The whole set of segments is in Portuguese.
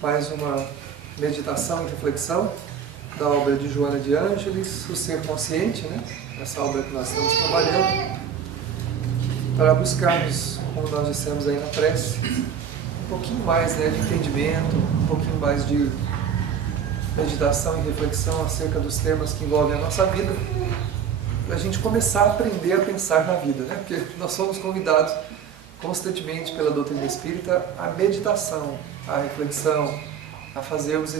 mais uma meditação e reflexão da obra de Joana de Ângeles, O Ser Consciente, né? Essa obra que nós estamos trabalhando, para buscarmos, como nós dissemos aí na prece, um pouquinho mais, né, de entendimento, um pouquinho mais de meditação e reflexão acerca dos temas que envolvem a nossa vida, para a gente começar a aprender a pensar na vida, né? Porque nós somos convidados constantemente pela doutrina espírita à meditação, à reflexão, a fazermos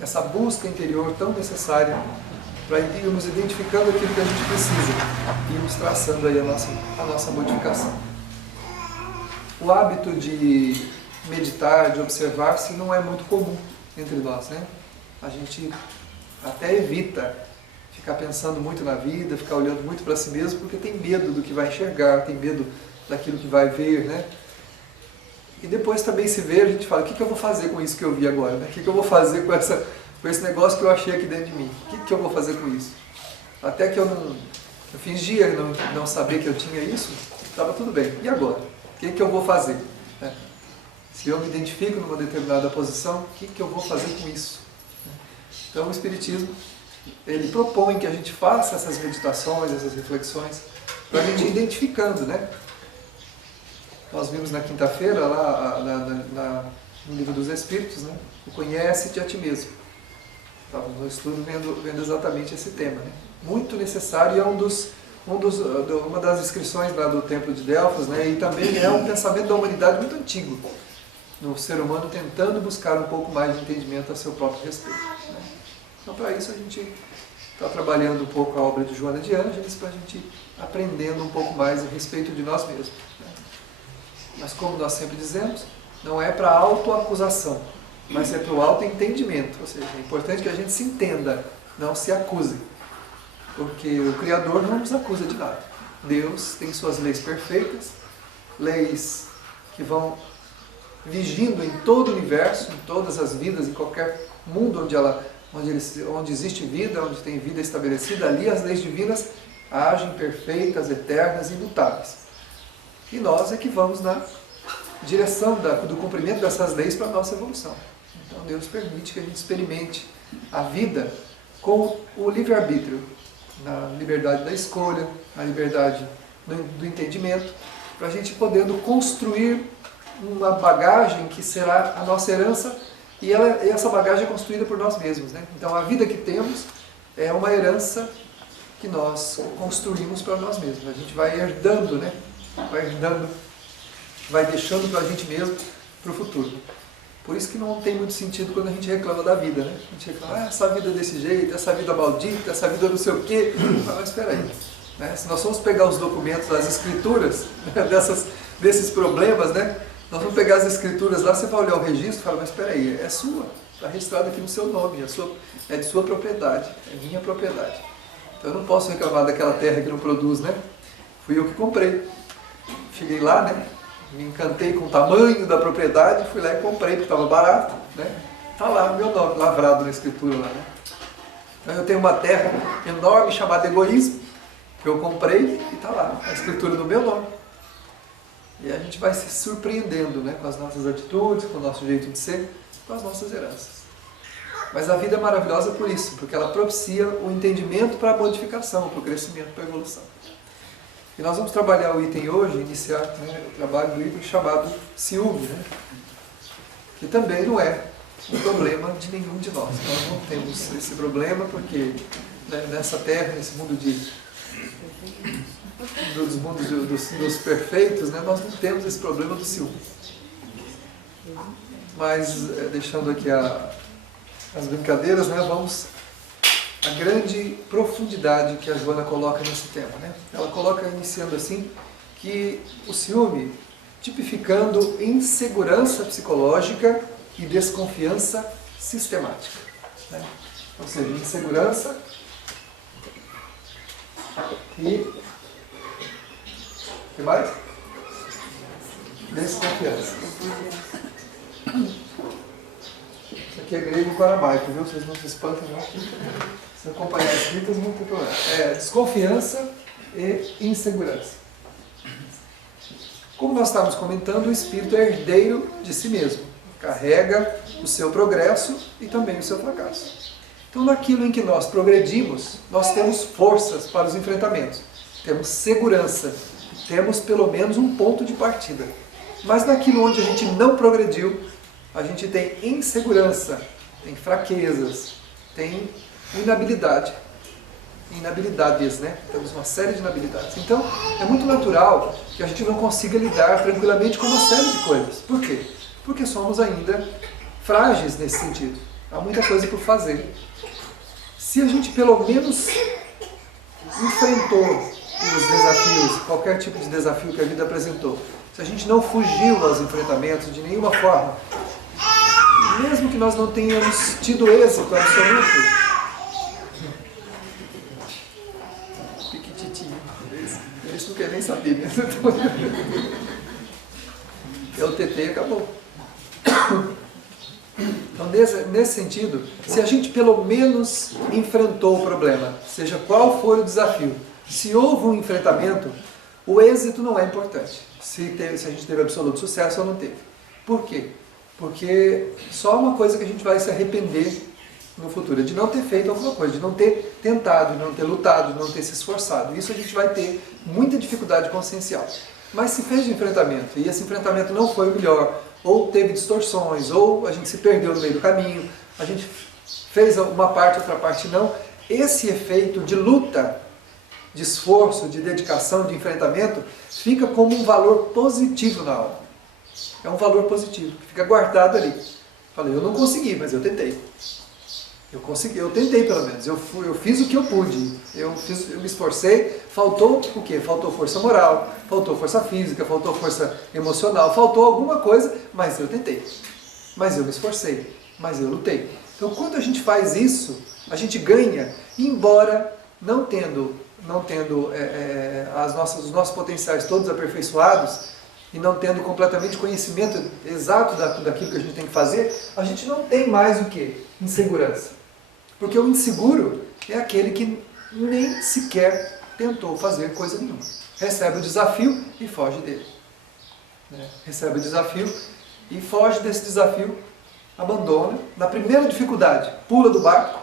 essa busca interior tão necessária para irmos identificando aquilo que a gente precisa e irmos traçando aí a nossa modificação. O hábito de meditar, de observar-se, não é muito comum entre nós, né? A gente até evita ficar pensando muito na vida, ficar olhando muito para si mesmo, porque tem medo do que vai enxergar, tem medo daquilo que vai ver, né? E depois também se vê, a gente fala, o que eu vou fazer com isso que eu vi agora? Né? O que eu vou fazer com esse negócio que eu achei aqui dentro de mim? O que eu vou fazer com isso? Até que eu fingia não saber que eu tinha isso, estava tudo bem. E agora? O que eu vou fazer? Né? Se eu me identifico numa determinada posição, o que eu vou fazer com isso? Então o Espiritismo, ele propõe que a gente faça essas meditações, essas reflexões, para a gente ir identificando, né? Nós vimos na quinta-feira, lá no Livro dos Espíritos, né? O Conhece-te a ti mesmo. Estávamos no estudo vendo exatamente esse tema, né? Muito necessário, e é uma das inscrições lá do Templo de Delfos, né? E também é um pensamento da humanidade muito antigo, no ser humano tentando buscar um pouco mais de entendimento a seu próprio respeito, né? Então, para isso, a gente está trabalhando um pouco a obra de Joana de Ângeles, para a gente ir aprendendo um pouco mais a respeito de nós mesmos, né? Mas, como nós sempre dizemos, não é para autoacusação, mas é para o autoentendimento. Ou seja, é importante que a gente se entenda, não se acuse. Porque o Criador não nos acusa de nada. Deus tem suas leis perfeitas, leis que vão vigindo em todo o universo, em todas as vidas, em qualquer mundo onde existe vida, onde tem vida estabelecida, ali as leis divinas agem perfeitas, eternas e imutáveis. E nós é que vamos na direção do cumprimento dessas leis para a nossa evolução. Então Deus permite que a gente experimente a vida com o livre-arbítrio, na liberdade da escolha, na liberdade do entendimento, para a gente podendo construir uma bagagem que será a nossa herança, e essa bagagem é construída por nós mesmos, né? Então a vida que temos é uma herança que nós construímos para nós mesmos. A gente vai herdando, né? Vai deixando para a gente mesmo, para o futuro. Por isso que não tem muito sentido quando a gente reclama da vida, né? A gente reclama, essa vida desse jeito, essa vida maldita, essa vida não sei o quê. Mas espera aí, né? Se nós formos pegar os documentos, as escrituras, né, desses problemas, né? Nós vamos pegar as escrituras lá, você vai olhar o registro e fala, mas espera aí, é sua, está registrado aqui no seu nome, é de sua propriedade, é minha propriedade. Então eu não posso reclamar daquela terra que não produz, né? Fui eu que comprei. Cheguei lá, né? Me encantei com o tamanho da propriedade, fui lá e comprei, porque estava barato, né? Está lá o meu nome, lavrado na escritura lá, né? Então eu tenho uma terra enorme chamada egoísmo, que eu comprei e está lá, a escritura do meu nome. E a gente vai se surpreendendo, né? Com as nossas atitudes, com o nosso jeito de ser, com as nossas heranças. Mas a vida é maravilhosa por isso, porque ela propicia o entendimento para a modificação, para o crescimento, para a evolução. E nós vamos trabalhar o item hoje, iniciar, né, o trabalho do item chamado ciúme, né? Que também não é um problema de nenhum de nós. Nós não temos esse problema porque, né, nessa terra, nesse mundo dos mundos dos perfeitos, né, nós não temos esse problema do ciúme. Mas, deixando aqui as brincadeiras, né, vamos a grande profundidade que a Joana coloca nesse tema, né? Ela coloca, iniciando assim, que o ciúme, tipificando insegurança psicológica e desconfiança sistemática, né? Ou seja, insegurança e... o que mais? Desconfiança. Isso aqui é grego e aramaico, viu? Vocês não se espantem, não. Se acompanhar escritas, não tem problema. É desconfiança e insegurança. Como nós estávamos comentando, o espírito é herdeiro de si mesmo. carrega o seu progresso e também o seu fracasso. Então, naquilo em que nós progredimos, nós temos forças para os enfrentamentos, temos segurança, temos pelo menos um ponto de partida. Mas naquilo onde a gente não progrediu, a gente tem insegurança, tem fraquezas, tem inabilidades, né? Temos uma série de inabilidades. Então, é muito natural que a gente não consiga lidar tranquilamente com uma série de coisas. Por quê? Porque somos ainda frágeis nesse sentido. Há muita coisa por fazer. Se a gente pelo menos enfrentou os desafios, qualquer tipo de desafio que a vida apresentou, se a gente não fugiu aos enfrentamentos de nenhuma forma, mesmo que nós não tenhamos tido êxito absoluto, eles não querem nem saber mesmo. É o TT e acabou. Então, nesse sentido, se a gente pelo menos enfrentou o problema, seja qual for o desafio, se houve um enfrentamento, o êxito não é importante. Se a gente teve absoluto sucesso ou não teve. Por quê? Porque só uma coisa que a gente vai se arrepender no futuro, é de não ter feito alguma coisa, de não ter tentado, de não ter lutado, de não ter se esforçado. Isso a gente vai ter muita dificuldade consciencial. Mas se fez o enfrentamento, e esse enfrentamento não foi o melhor, ou teve distorções, ou a gente se perdeu no meio do caminho, a gente fez uma parte, outra parte não, esse efeito de luta, de esforço, de dedicação, de enfrentamento, fica como um valor positivo na alma. É um valor positivo, que fica guardado ali. Falei, eu não consegui, mas eu tentei. Eu consegui, eu tentei pelo menos, eu fiz o que eu pude, eu me esforcei, faltou o quê? Faltou força moral, faltou força física, faltou força emocional, faltou alguma coisa, mas eu tentei, mas eu me esforcei, mas eu lutei. Então quando a gente faz isso, a gente ganha, embora não tendo os nossos potenciais todos aperfeiçoados, e não tendo completamente conhecimento exato daquilo que a gente tem que fazer, a gente não tem mais o quê? Insegurança. Porque o inseguro é aquele que nem sequer tentou fazer coisa nenhuma. Recebe o desafio e foge dele. Recebe o desafio e foge desse desafio, abandona. Na primeira dificuldade, pula do barco,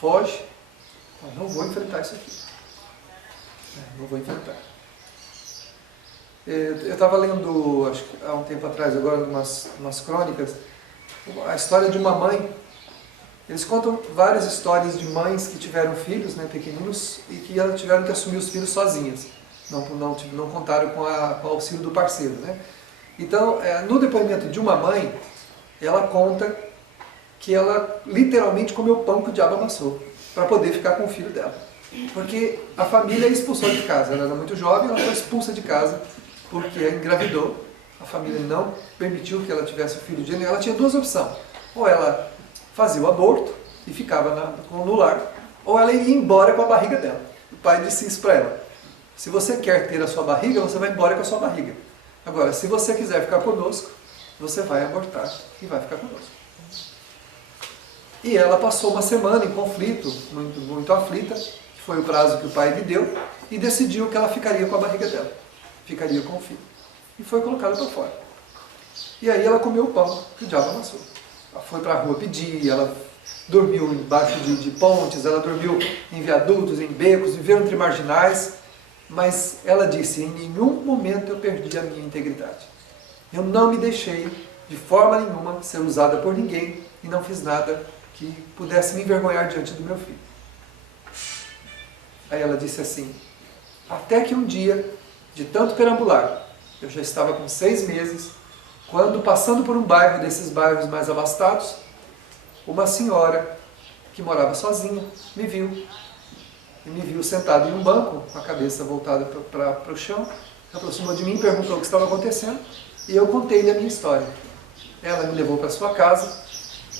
foge. Não vou enfrentar isso aqui. Não vou enfrentar. Eu estava lendo, acho que há um tempo atrás, agora, umas crônicas, a história de uma mãe. Eles contam várias histórias de mães que tiveram filhos, né, pequeninos, e que elas tiveram que assumir os filhos sozinhas. Não contaram com o auxílio do parceiro. Né? Então, no depoimento de uma mãe, ela conta que ela literalmente comeu pão que o diabo amassou, para poder ficar com o filho dela. Porque a família a expulsou de casa. Ela era muito jovem, ela foi expulsa de casa porque engravidou. A família não permitiu que ela tivesse o filho de ninguém. Ela tinha duas opções. Ou ela fazia o aborto e ficava no lar, ou ela ia embora com a barriga dela. O pai disse isso para ela. Se você quer ter a sua barriga, você vai embora com a sua barriga. Agora, se você quiser ficar conosco, você vai abortar e vai ficar conosco. E ela passou uma semana em conflito, muito, muito aflita, que foi o prazo que o pai lhe deu, e decidiu que ela ficaria com a barriga dela, ficaria com o filho. E foi colocada para fora. E aí ela comeu o pão que o diabo amassou. Ela foi para a rua pedir, ela dormiu embaixo de pontes, ela dormiu em viadutos, em becos, viveu entre marginais, mas ela disse, em nenhum momento eu perdi a minha integridade. Eu não me deixei de forma nenhuma ser usada por ninguém e não fiz nada que pudesse me envergonhar diante do meu filho. Aí ela disse assim, até que um dia, de tanto perambular, eu já estava com 6 meses, quando passando por um bairro desses bairros mais abastados, uma senhora que morava sozinha me viu. E me viu sentado em um banco, com a cabeça voltada para o chão, se aproximou de mim, perguntou o que estava acontecendo, e eu contei-lhe a minha história. Ela me levou para sua casa,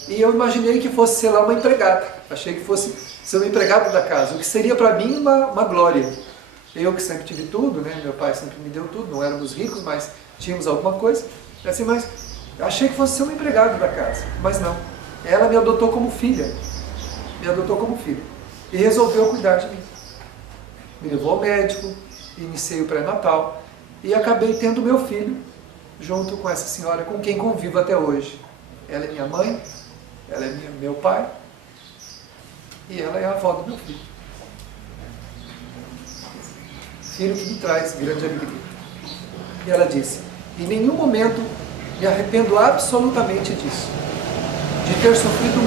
e eu imaginei que fosse, sei lá, uma empregada. Achei que fosse ser uma empregada da casa, o que seria para mim uma glória. Eu que sempre tive tudo, né? Meu pai sempre me deu tudo, não éramos ricos, mas tínhamos alguma coisa. Assim, mas achei que fosse ser uma empregada da casa, mas não. Ela me adotou como filha, e resolveu cuidar de mim. Me levou ao médico, iniciei o pré-natal e acabei tendo meu filho junto com essa senhora com quem convivo até hoje. Ela é minha mãe, ela é meu pai e ela é a avó do meu filho. Filho que me traz grande alegria. E ela disse, em nenhum momento me arrependo absolutamente disso. De ter sofrido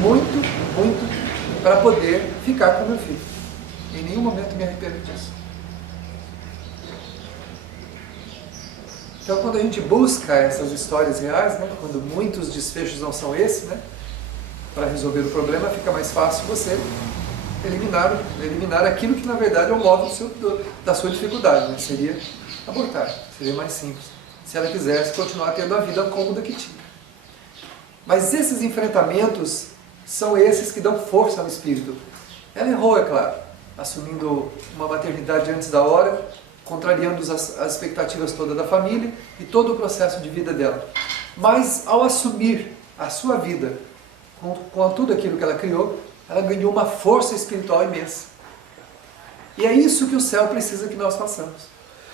muito para poder ficar com meu filho. Em nenhum momento me arrependo disso. Então, quando a gente busca essas histórias reais, né, quando muitos desfechos não são esses, né, para resolver o problema, fica mais fácil você eliminar aquilo que na verdade é o modo da sua dificuldade, né? Seria abortar, seria mais simples, se ela quisesse continuar tendo a vida cômoda que tinha. Mas esses enfrentamentos são esses que dão força ao espírito. Ela errou, é claro, assumindo uma maternidade antes da hora, contrariando as expectativas todas da família e todo o processo de vida dela. Mas ao assumir a sua vida com tudo aquilo que ela criou, ela ganhou uma força espiritual imensa. E é isso que o céu precisa que nós façamos.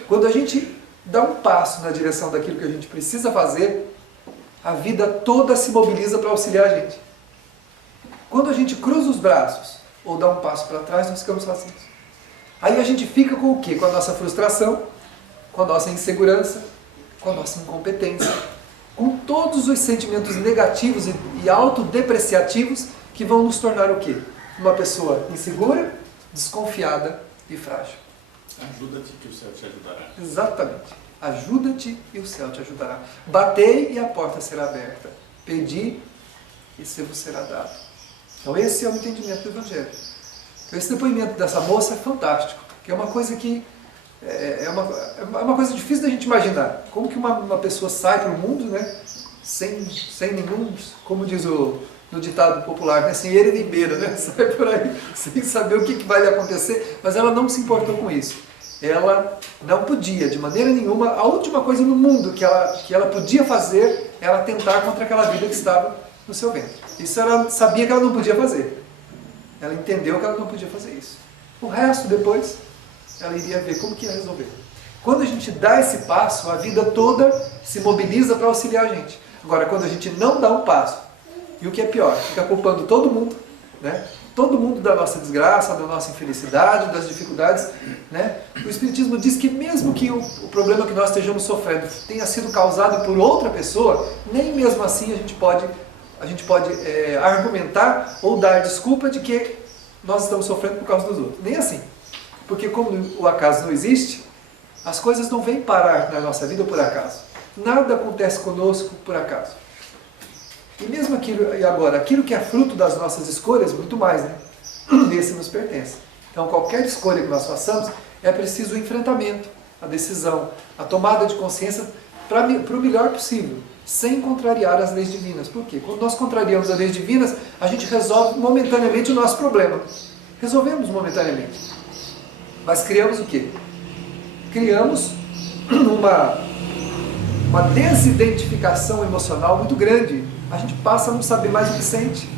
Quando a gente dá um passo na direção daquilo que a gente precisa fazer, a vida toda se mobiliza para auxiliar a gente. Quando a gente cruza os braços ou dá um passo para trás, nós ficamos sozinhos. Aí a gente fica com o quê? Com a nossa frustração, com a nossa insegurança, com a nossa incompetência, com todos os sentimentos negativos e autodepreciativos que vão nos tornar o quê? Uma pessoa insegura, desconfiada e frágil. Ajuda-te que o céu te ajudará. Exatamente. Ajuda-te e o céu te ajudará. Batei e a porta será aberta. Pedi e se vos será dado. Então esse é o entendimento do Evangelho. Então esse depoimento dessa moça é fantástico, que é uma coisa que é uma coisa difícil da gente imaginar. Como que uma pessoa sai para o mundo, né, sem nenhum, como diz no ditado popular, né, sem eira nem beira, né, sai por aí sem saber o que vai lhe acontecer, mas ela não se importou com isso. Ela não podia, de maneira nenhuma, a última coisa no mundo que ela podia fazer era tentar contra aquela vida que estava no seu ventre. Isso ela sabia que ela não podia fazer. Ela entendeu que ela não podia fazer isso. O resto, depois, ela iria ver como que ia resolver. Quando a gente dá esse passo, a vida toda se mobiliza para auxiliar a gente. Agora, quando a gente não dá um passo, e o que é pior, fica culpando todo mundo, né? Todo mundo da nossa desgraça, da nossa infelicidade, das dificuldades, né? O Espiritismo diz que mesmo que o problema que nós estejamos sofrendo tenha sido causado por outra pessoa, nem mesmo assim a gente pode argumentar ou dar desculpa de que nós estamos sofrendo por causa dos outros. Nem assim. Porque como o acaso não existe, as coisas não vêm parar na nossa vida por acaso. Nada acontece conosco por acaso. E mesmo aquilo que é fruto das nossas escolhas, muito mais, né? Esse nos pertence. Então qualquer escolha que nós façamos, é preciso o enfrentamento, a decisão, a tomada de consciência para o melhor possível, sem contrariar as leis divinas. Por quê? Quando nós contrariamos as leis divinas, a gente resolve momentaneamente o nosso problema. Resolvemos momentaneamente. Mas criamos o quê? Criamos uma desidentificação emocional muito grande. A gente passa a não saber mais o que sente.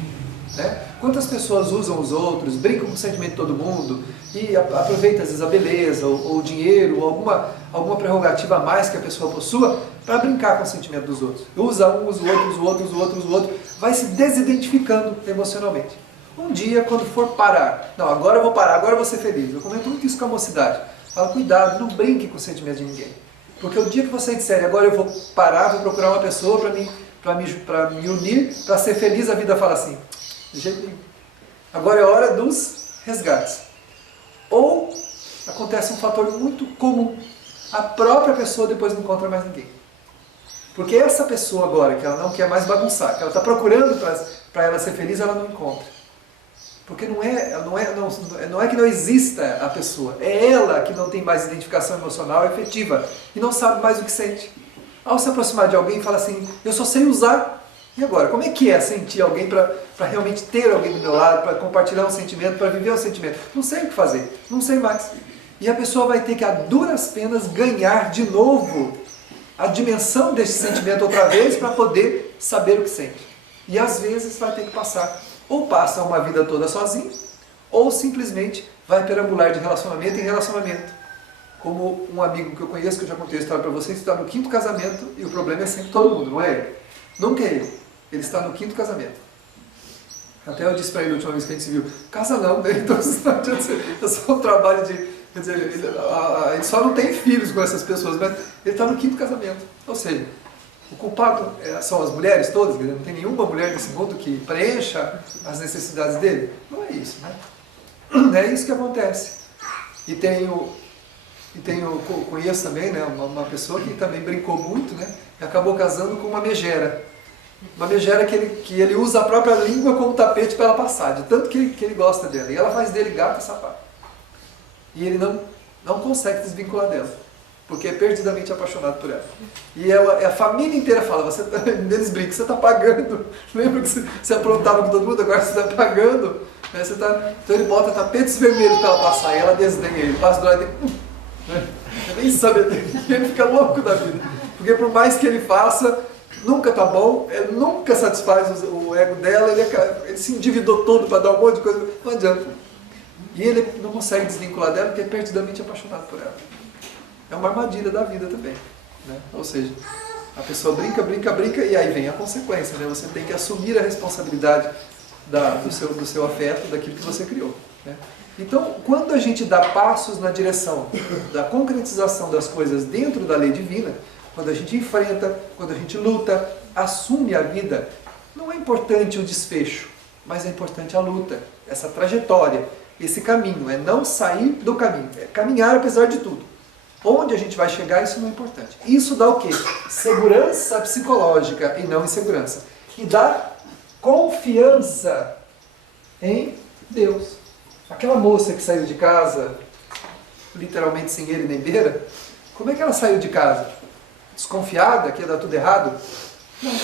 Né? Quantas pessoas usam os outros, brincam com o sentimento de todo mundo e aproveitam às vezes a beleza, ou o dinheiro, ou alguma prerrogativa a mais que a pessoa possua para brincar com o sentimento dos outros. Usa um, usa o outro, vai se desidentificando emocionalmente. Um dia, quando for parar, não, agora eu vou parar, agora eu vou ser feliz. Eu comento muito isso com a mocidade. Fala, cuidado, não brinque com o sentimento de ninguém. Porque o dia que você disser, agora eu vou parar, vou procurar uma pessoa para me unir, para ser feliz, a vida fala assim, de jeito nenhum. Agora é hora dos resgates. Ou acontece um fator muito comum. A própria pessoa depois não encontra mais ninguém. Porque essa pessoa agora, que ela não quer mais bagunçar, que ela está procurando para ela ser feliz, ela não encontra. Porque não é que não exista a pessoa, é ela que não tem mais identificação emocional efetiva e não sabe mais o que sente. Ao se aproximar de alguém, fala assim, eu só sei usar. E agora, como é que é sentir alguém para realmente ter alguém do meu lado, para compartilhar um sentimento, para viver um sentimento? Não sei o que fazer, não sei mais. E a pessoa vai ter que, a duras penas, ganhar de novo a dimensão desse sentimento outra vez para poder saber o que sente. E às vezes vai ter que passar, ou passa uma vida toda sozinho, ou simplesmente vai perambular de relacionamento em relacionamento. Como um amigo que eu conheço, que eu já contei a história para vocês, está no 5º casamento e o problema é sempre todo mundo, não é ele. Nunca é ele. Ele está no 5º casamento. Até eu disse para ele a última vez que a gente se viu, casa não, né? Então é só um trabalho de... Quer dizer, ele só não tem filhos com essas pessoas, mas ele está no 5º casamento. Ou seja, o culpado são as mulheres todas, não tem nenhuma mulher nesse mundo que preencha as necessidades dele. Não é isso, né? Não é isso que acontece. Conheço também, né, uma pessoa que também brincou muito, né, e acabou casando com uma megera. Uma megera que ele usa a própria língua como tapete para ela passar, de tanto que ele gosta dela. E ela faz dele gato e sapato. E ele não consegue desvincular dela, porque é perdidamente apaixonado por ela. E a família inteira fala, eles brincam, você está pagando. Lembra que você aprontava com todo mundo, agora você está pagando. Né, então ele bota tapetes vermelhos para ela passar, e ela desdenha ele, passa do lado dele. Nem sabe, ele fica louco da vida. Porque por mais que ele faça, nunca tá bom, ele nunca satisfaz o ego dela, ele se endividou todo para dar um monte de coisa, não adianta. E ele não consegue desvincular dela porque é perdidamente apaixonado por ela. É uma armadilha da vida também, né? Ou seja, a pessoa brinca e aí vem a consequência, né? Você tem que assumir a responsabilidade do seu afeto, daquilo que você criou, né? Então, quando a gente dá passos na direção da concretização das coisas dentro da lei divina, quando a gente enfrenta, quando a gente luta, assume a vida, não é importante o desfecho, mas é importante a luta, essa trajetória, esse caminho, é não sair do caminho, é caminhar apesar de tudo. Onde a gente vai chegar, isso não é importante. Isso dá o quê? Segurança psicológica e não insegurança. E dá confiança em Deus. Aquela moça que saiu de casa, literalmente sem ele nem beira, como é que ela saiu de casa? Desconfiada que ia dar tudo errado? Não.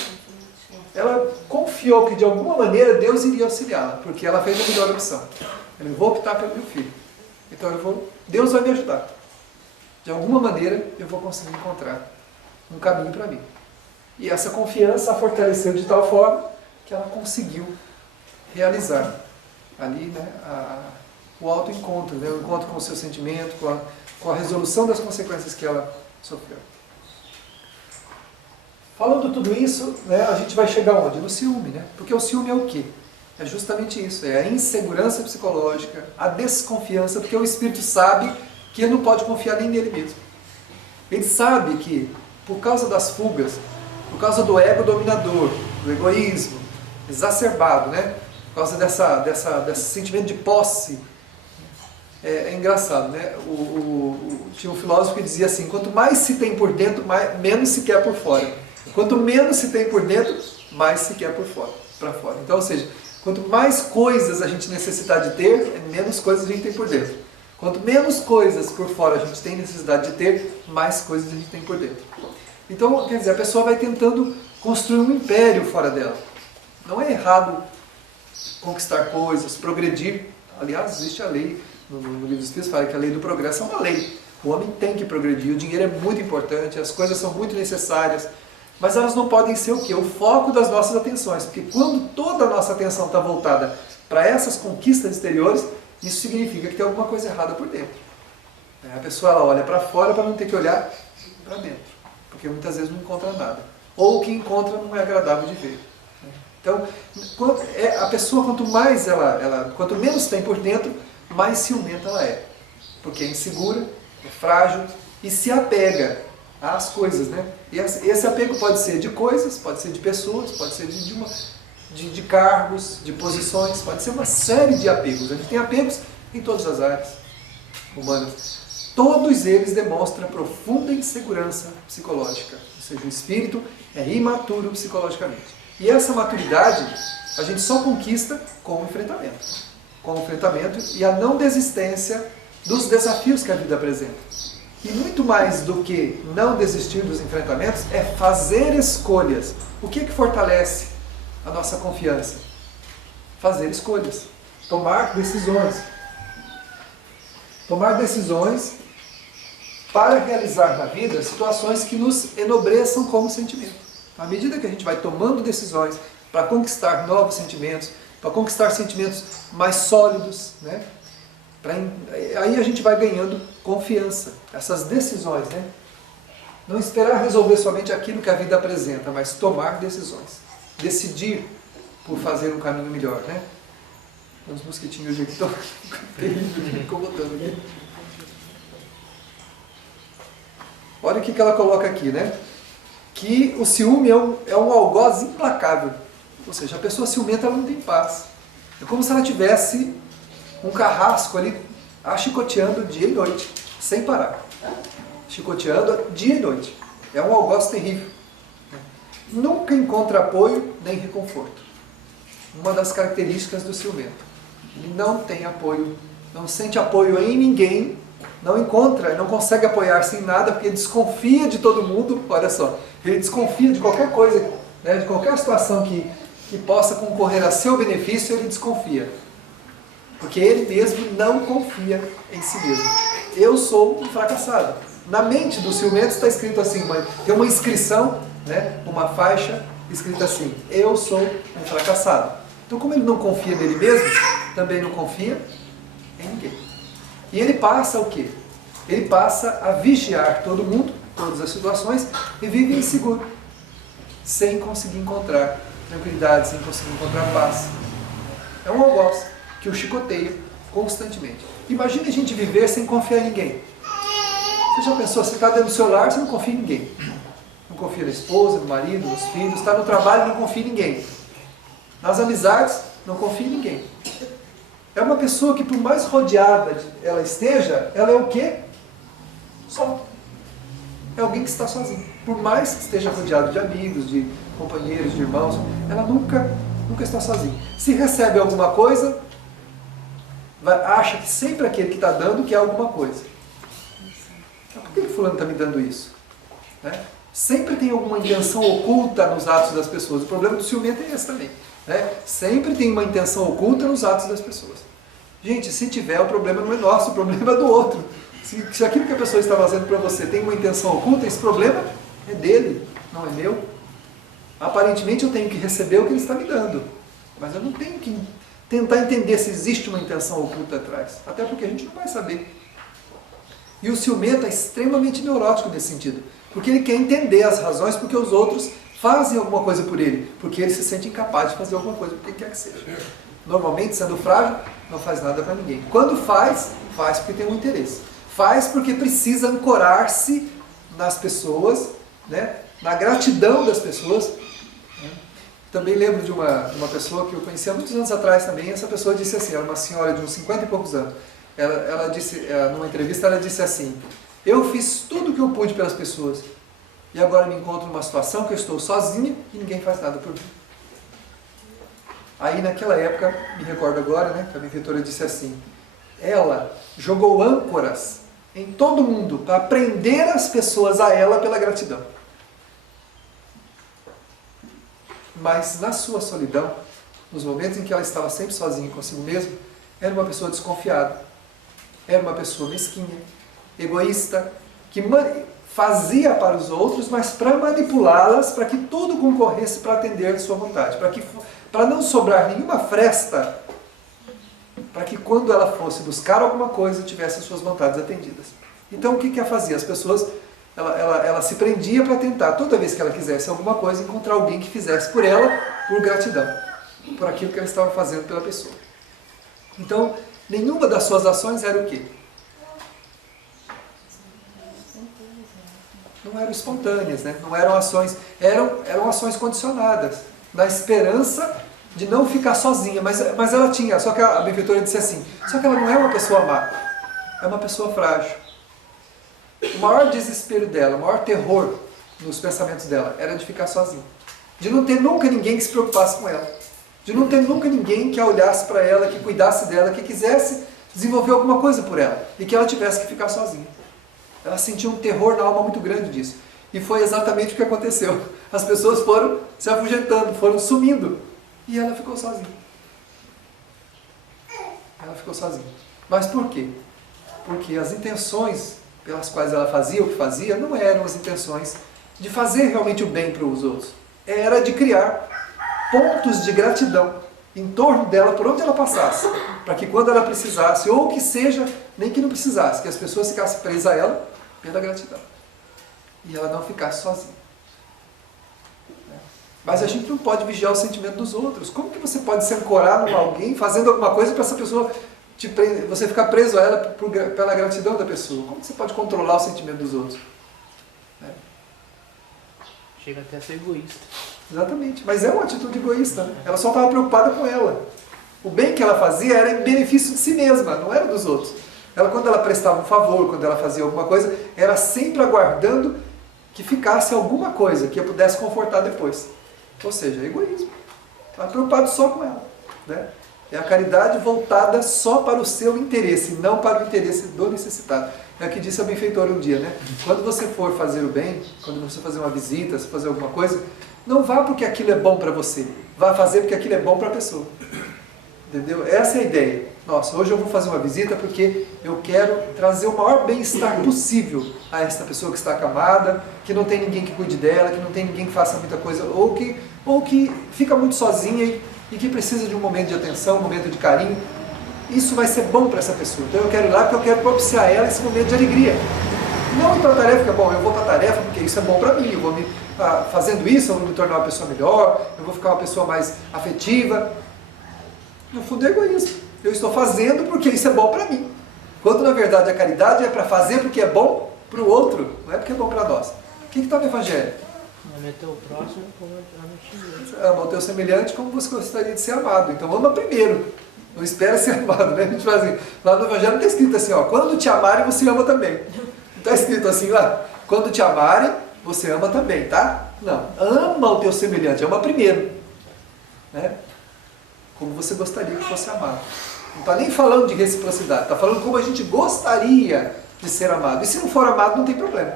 Ela confiou que de alguma maneira Deus iria auxiliá-la, porque ela fez a melhor opção. Eu vou optar pelo meu filho. Então Deus vai me ajudar. De alguma maneira eu vou conseguir encontrar um caminho para mim. E essa confiança a fortaleceu de tal forma que ela conseguiu realizar ali, né, o autoencontro, né, o encontro com o seu sentimento, com a resolução das consequências que ela sofreu. Falando tudo isso, né, a gente vai chegar onde? No ciúme, né? Porque o ciúme é o quê? É justamente isso, é a insegurança psicológica, a desconfiança, porque o espírito sabe que ele não pode confiar nem nele mesmo. Ele sabe que, por causa das fugas, por causa do ego dominador, do egoísmo exacerbado, né? Por causa desse sentimento de posse. É engraçado, né? Tinha um filósofo que dizia assim, quanto mais se tem por dentro, menos se quer por fora. Quanto menos se tem por dentro, mais se quer por fora, para fora. Então, ou seja, quanto mais coisas a gente necessitar de ter, menos coisas a gente tem por dentro. Quanto menos coisas por fora a gente tem necessidade de ter, mais coisas a gente tem por dentro. Então, quer dizer, a pessoa vai tentando construir um império fora dela. Não é errado conquistar coisas, progredir. Aliás, existe a lei, no livro dos Espíritos fala que a lei do progresso é uma lei. O homem tem que progredir, o dinheiro é muito importante, as coisas são muito necessárias, mas elas não podem ser o quê? O foco das nossas atenções. Porque quando toda a nossa atenção está voltada para essas conquistas exteriores, isso significa que tem alguma coisa errada por dentro. A pessoa ela olha para fora para não ter que olhar para dentro, porque muitas vezes não encontra nada. Ou o que encontra não é agradável de ver. Então, a pessoa, quanto menos tem por dentro, mais ciumenta ela é. Porque é insegura, é frágil e se apega às coisas, né? E esse apego pode ser de coisas, pode ser de pessoas, pode ser de cargos, de posições, pode ser uma série de apegos. A gente tem apegos em todas as áreas humanas. Todos eles demonstram profunda insegurança psicológica. Ou seja, o espírito é imaturo psicologicamente. E essa maturidade a gente só conquista com o enfrentamento. Com o enfrentamento e a não desistência dos desafios que a vida apresenta. E muito mais do que não desistir dos enfrentamentos é fazer escolhas. O que fortalece a nossa confiança? Fazer escolhas. Tomar decisões. Tomar decisões para realizar na vida situações que nos enobreçam como sentimento. À medida que a gente vai tomando decisões para conquistar novos sentimentos, para conquistar sentimentos mais sólidos, né? Aí a gente vai ganhando confiança, essas decisões, né? Não esperar resolver somente aquilo que a vida apresenta, mas tomar decisões. Decidir por fazer um caminho melhor, né? Tem uns mosquitinhos hoje aqui estão terríveis, me incomodando aqui. Olha o que ela coloca aqui, né? Que o ciúme é um algoz implacável. Ou seja, a pessoa ciumenta, ela não tem paz. É como se ela tivesse um carrasco ali chicoteando dia e noite, sem parar. Chicoteando dia e noite. É um algoz terrível. Nunca encontra apoio nem reconforto. Uma das características do ciumento. Ele não tem apoio, não sente apoio em ninguém, não encontra, não consegue apoiar-se em nada, porque ele desconfia de todo mundo. Olha só, ele desconfia de qualquer coisa, né, de qualquer situação que possa concorrer a seu benefício, ele desconfia. Porque ele mesmo não confia em si mesmo. Eu sou um fracassado. Na mente do ciumento está escrito assim, tem uma inscrição, né, uma faixa escrita assim: eu sou um fracassado. Então, como ele não confia nele mesmo, também não confia em ninguém. E ele passa o quê? Ele passa a vigiar todo mundo, todas as situações, e vive inseguro, sem conseguir encontrar tranquilidade, sem conseguir encontrar paz. É um algoz que o chicoteia constantemente. Imagine a gente viver sem confiar em ninguém. Você já pensou, você está dentro do seu lar, você não confia em ninguém. Não confia na esposa, no marido, nos filhos, está no trabalho, não confia em ninguém. Nas amizades, não confia em ninguém. É uma pessoa que, por mais rodeada ela esteja, ela é o quê? Só. É alguém que está sozinho. Por mais que esteja rodeado de amigos, de companheiros, de irmãos, ela nunca está sozinha. Se recebe alguma coisa, acha que sempre aquele que está dando quer alguma coisa. Por que fulano está me dando isso? Né? Sempre tem alguma intenção oculta nos atos das pessoas. O problema do ciumento é esse também. Né? Sempre tem uma intenção oculta nos atos das pessoas. Gente, se tiver, o problema não é nosso, o problema é do outro. Se aquilo que a pessoa está fazendo para você tem uma intenção oculta, esse problema é dele, não é meu. Aparentemente eu tenho que receber o que ele está me dando, mas eu não tenho que tentar entender se existe uma intenção oculta atrás, até porque a gente não vai saber. E o ciumento é extremamente neurótico nesse sentido, porque ele quer entender as razões porque os outros fazem alguma coisa por ele, porque ele se sente incapaz de fazer alguma coisa por quem quer que seja. Normalmente, sendo frágil, não faz nada para ninguém. Quando faz porque tem um interesse. Faz porque precisa ancorar-se nas pessoas, né? Na gratidão das pessoas. Também lembro de uma pessoa que eu conheci há muitos anos atrás também. Essa pessoa disse assim, era uma senhora de uns 50 e poucos anos. Ela disse, numa entrevista, ela disse assim: eu fiz tudo o que eu pude pelas pessoas e agora me encontro numa situação que eu estou sozinha e ninguém faz nada por mim. Aí naquela época, me recordo agora, né, que a benfeitora disse assim, ela jogou âncoras em todo mundo para prender as pessoas a ela pela gratidão. Mas na sua solidão, nos momentos em que ela estava sempre sozinha consigo mesma, era uma pessoa desconfiada, era uma pessoa mesquinha, egoísta, que fazia para os outros, mas para manipulá-las, para que tudo concorresse para atender a sua vontade, para não sobrar nenhuma fresta, para que quando ela fosse buscar alguma coisa, tivesse as suas vontades atendidas. Então o que ela fazia? As pessoas, ela se prendia para tentar, toda vez que ela quisesse alguma coisa, encontrar alguém que fizesse por ela, por gratidão, por aquilo que ela estava fazendo pela pessoa. Então, nenhuma das suas ações era o quê? Não eram espontâneas, né? Não eram ações, eram ações condicionadas, na esperança de não ficar sozinha, mas ela tinha, só que a benfeitora disse assim, só que ela não é uma pessoa má, é uma pessoa frágil. O maior desespero dela, o maior terror nos pensamentos dela era de ficar sozinha, de não ter nunca ninguém que se preocupasse com ela, de não ter nunca ninguém que olhasse para ela, que cuidasse dela, que quisesse desenvolver alguma coisa por ela, e que ela tivesse que ficar sozinha. Ela sentia um terror na alma muito grande disso. E foi exatamente o que aconteceu. As pessoas foram se afugentando, foram sumindo. E ela ficou sozinha. Ela ficou sozinha. Mas por quê? Porque as intenções pelas quais ela fazia o que fazia não eram as intenções de fazer realmente o bem para os outros. Era de criar pontos de gratidão em torno dela, por onde ela passasse, para que quando ela precisasse, ou que seja, nem que não precisasse, que as pessoas ficassem presas a ela pela gratidão. E ela não ficasse sozinha. Mas a gente não pode vigiar o sentimento dos outros. Como que você pode se ancorar em alguém fazendo alguma coisa para essa pessoa, você ficar preso a ela pela gratidão da pessoa? Como que você pode controlar o sentimento dos outros? Chega até a ser egoísta. Exatamente, mas é uma atitude egoísta, né? Ela só estava preocupada com ela. O bem que ela fazia era em benefício de si mesma, não era dos outros. Ela, quando ela prestava um favor, quando ela fazia alguma coisa, era sempre aguardando que ficasse alguma coisa que eu pudesse confortar depois. Ou seja, egoísmo. Estava preocupado só com ela, né? É a caridade voltada só para o seu interesse, não para o interesse do necessitado. É o que disse a benfeitora um dia, né? Quando você for fazer o bem, quando você fazer uma visita, se fazer alguma coisa, não vá porque aquilo é bom para você. Vá fazer porque aquilo é bom para a pessoa. Entendeu? Essa é a ideia. Nossa, hoje eu vou fazer uma visita porque eu quero trazer o maior bem-estar possível a esta pessoa que está acamada, que não tem ninguém que cuide dela, que não tem ninguém que faça muita coisa, ou que fica muito sozinha e que precisa de um momento de atenção, um momento de carinho. Isso vai ser bom para essa pessoa. Então eu quero ir lá porque eu quero propiciar a ela esse momento de alegria. Não ir para a tarefa, que é bom, eu vou para a tarefa porque isso é bom para mim, eu vou fazendo isso eu vou me tornar uma pessoa melhor, eu vou ficar uma pessoa mais afetiva. No fundo é egoísmo. Eu estou fazendo porque isso é bom para mim. Quando na verdade a caridade é para fazer porque é bom para o outro, não é porque é bom para nós. O que está no Evangelho? Ama o teu próximo como ama ti mesmo. Ama o teu semelhante como você gostaria de ser amado. Então ama primeiro. Não espera ser amado, né? A gente fala assim, lá no Evangelho não está escrito assim, ó, quando te amarem você ama também. Não está escrito assim lá, quando te amarem você ama também, tá? Não, ama o teu semelhante, ama primeiro. Né? Como você gostaria que fosse amado. Não está nem falando de reciprocidade, está falando como a gente gostaria de ser amado. E se não for amado, não tem problema.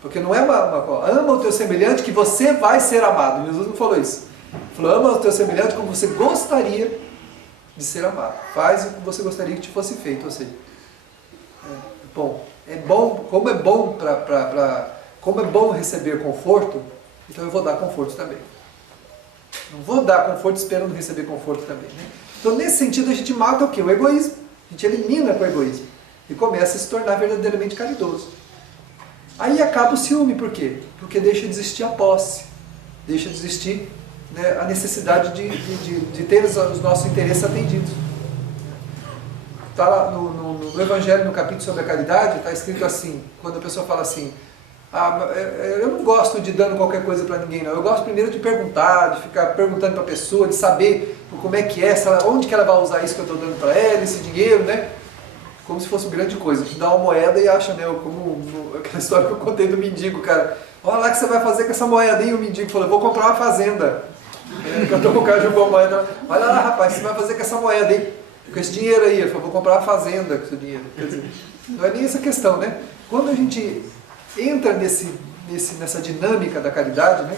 Porque não é ama o teu semelhante que você vai ser amado. Jesus não falou isso. Ele falou, ama o teu semelhante como você gostaria de ser amado. Faz o que você gostaria que te fosse feito. Ou seja, como é bom receber conforto, então eu vou dar conforto também. Não vou dar conforto esperando receber conforto também. Né? Então, nesse sentido, a gente mata o quê? O egoísmo. A gente elimina com o egoísmo. E começa a se tornar verdadeiramente caridoso. Aí acaba o ciúme, por quê? Porque deixa de existir a posse. Deixa de existir, né, a necessidade de ter os nossos interesses atendidos. Está lá no Evangelho, no capítulo sobre a caridade, está escrito assim, quando a pessoa fala assim, eu não gosto de dando qualquer coisa para ninguém, não. Eu gosto primeiro de perguntar, de ficar perguntando para a pessoa, de saber como é que é, onde que ela vai usar isso que eu estou dando para ela, esse dinheiro, né? Como se fosse grande coisa. A gente dá uma moeda e acha, né? Como aquela história que eu contei do mendigo, cara. Olha lá o que você vai fazer com essa moeda. E o mendigo falou, vou comprar uma fazenda. O cara jogou a moeda. Olha lá, rapaz, o que você vai fazer com essa moeda, hein? Com esse dinheiro aí. Ele falou, vou comprar uma fazenda com esse dinheiro. Quer dizer, não é nem essa questão, né? Quando a gente entra nessa dinâmica da caridade, né?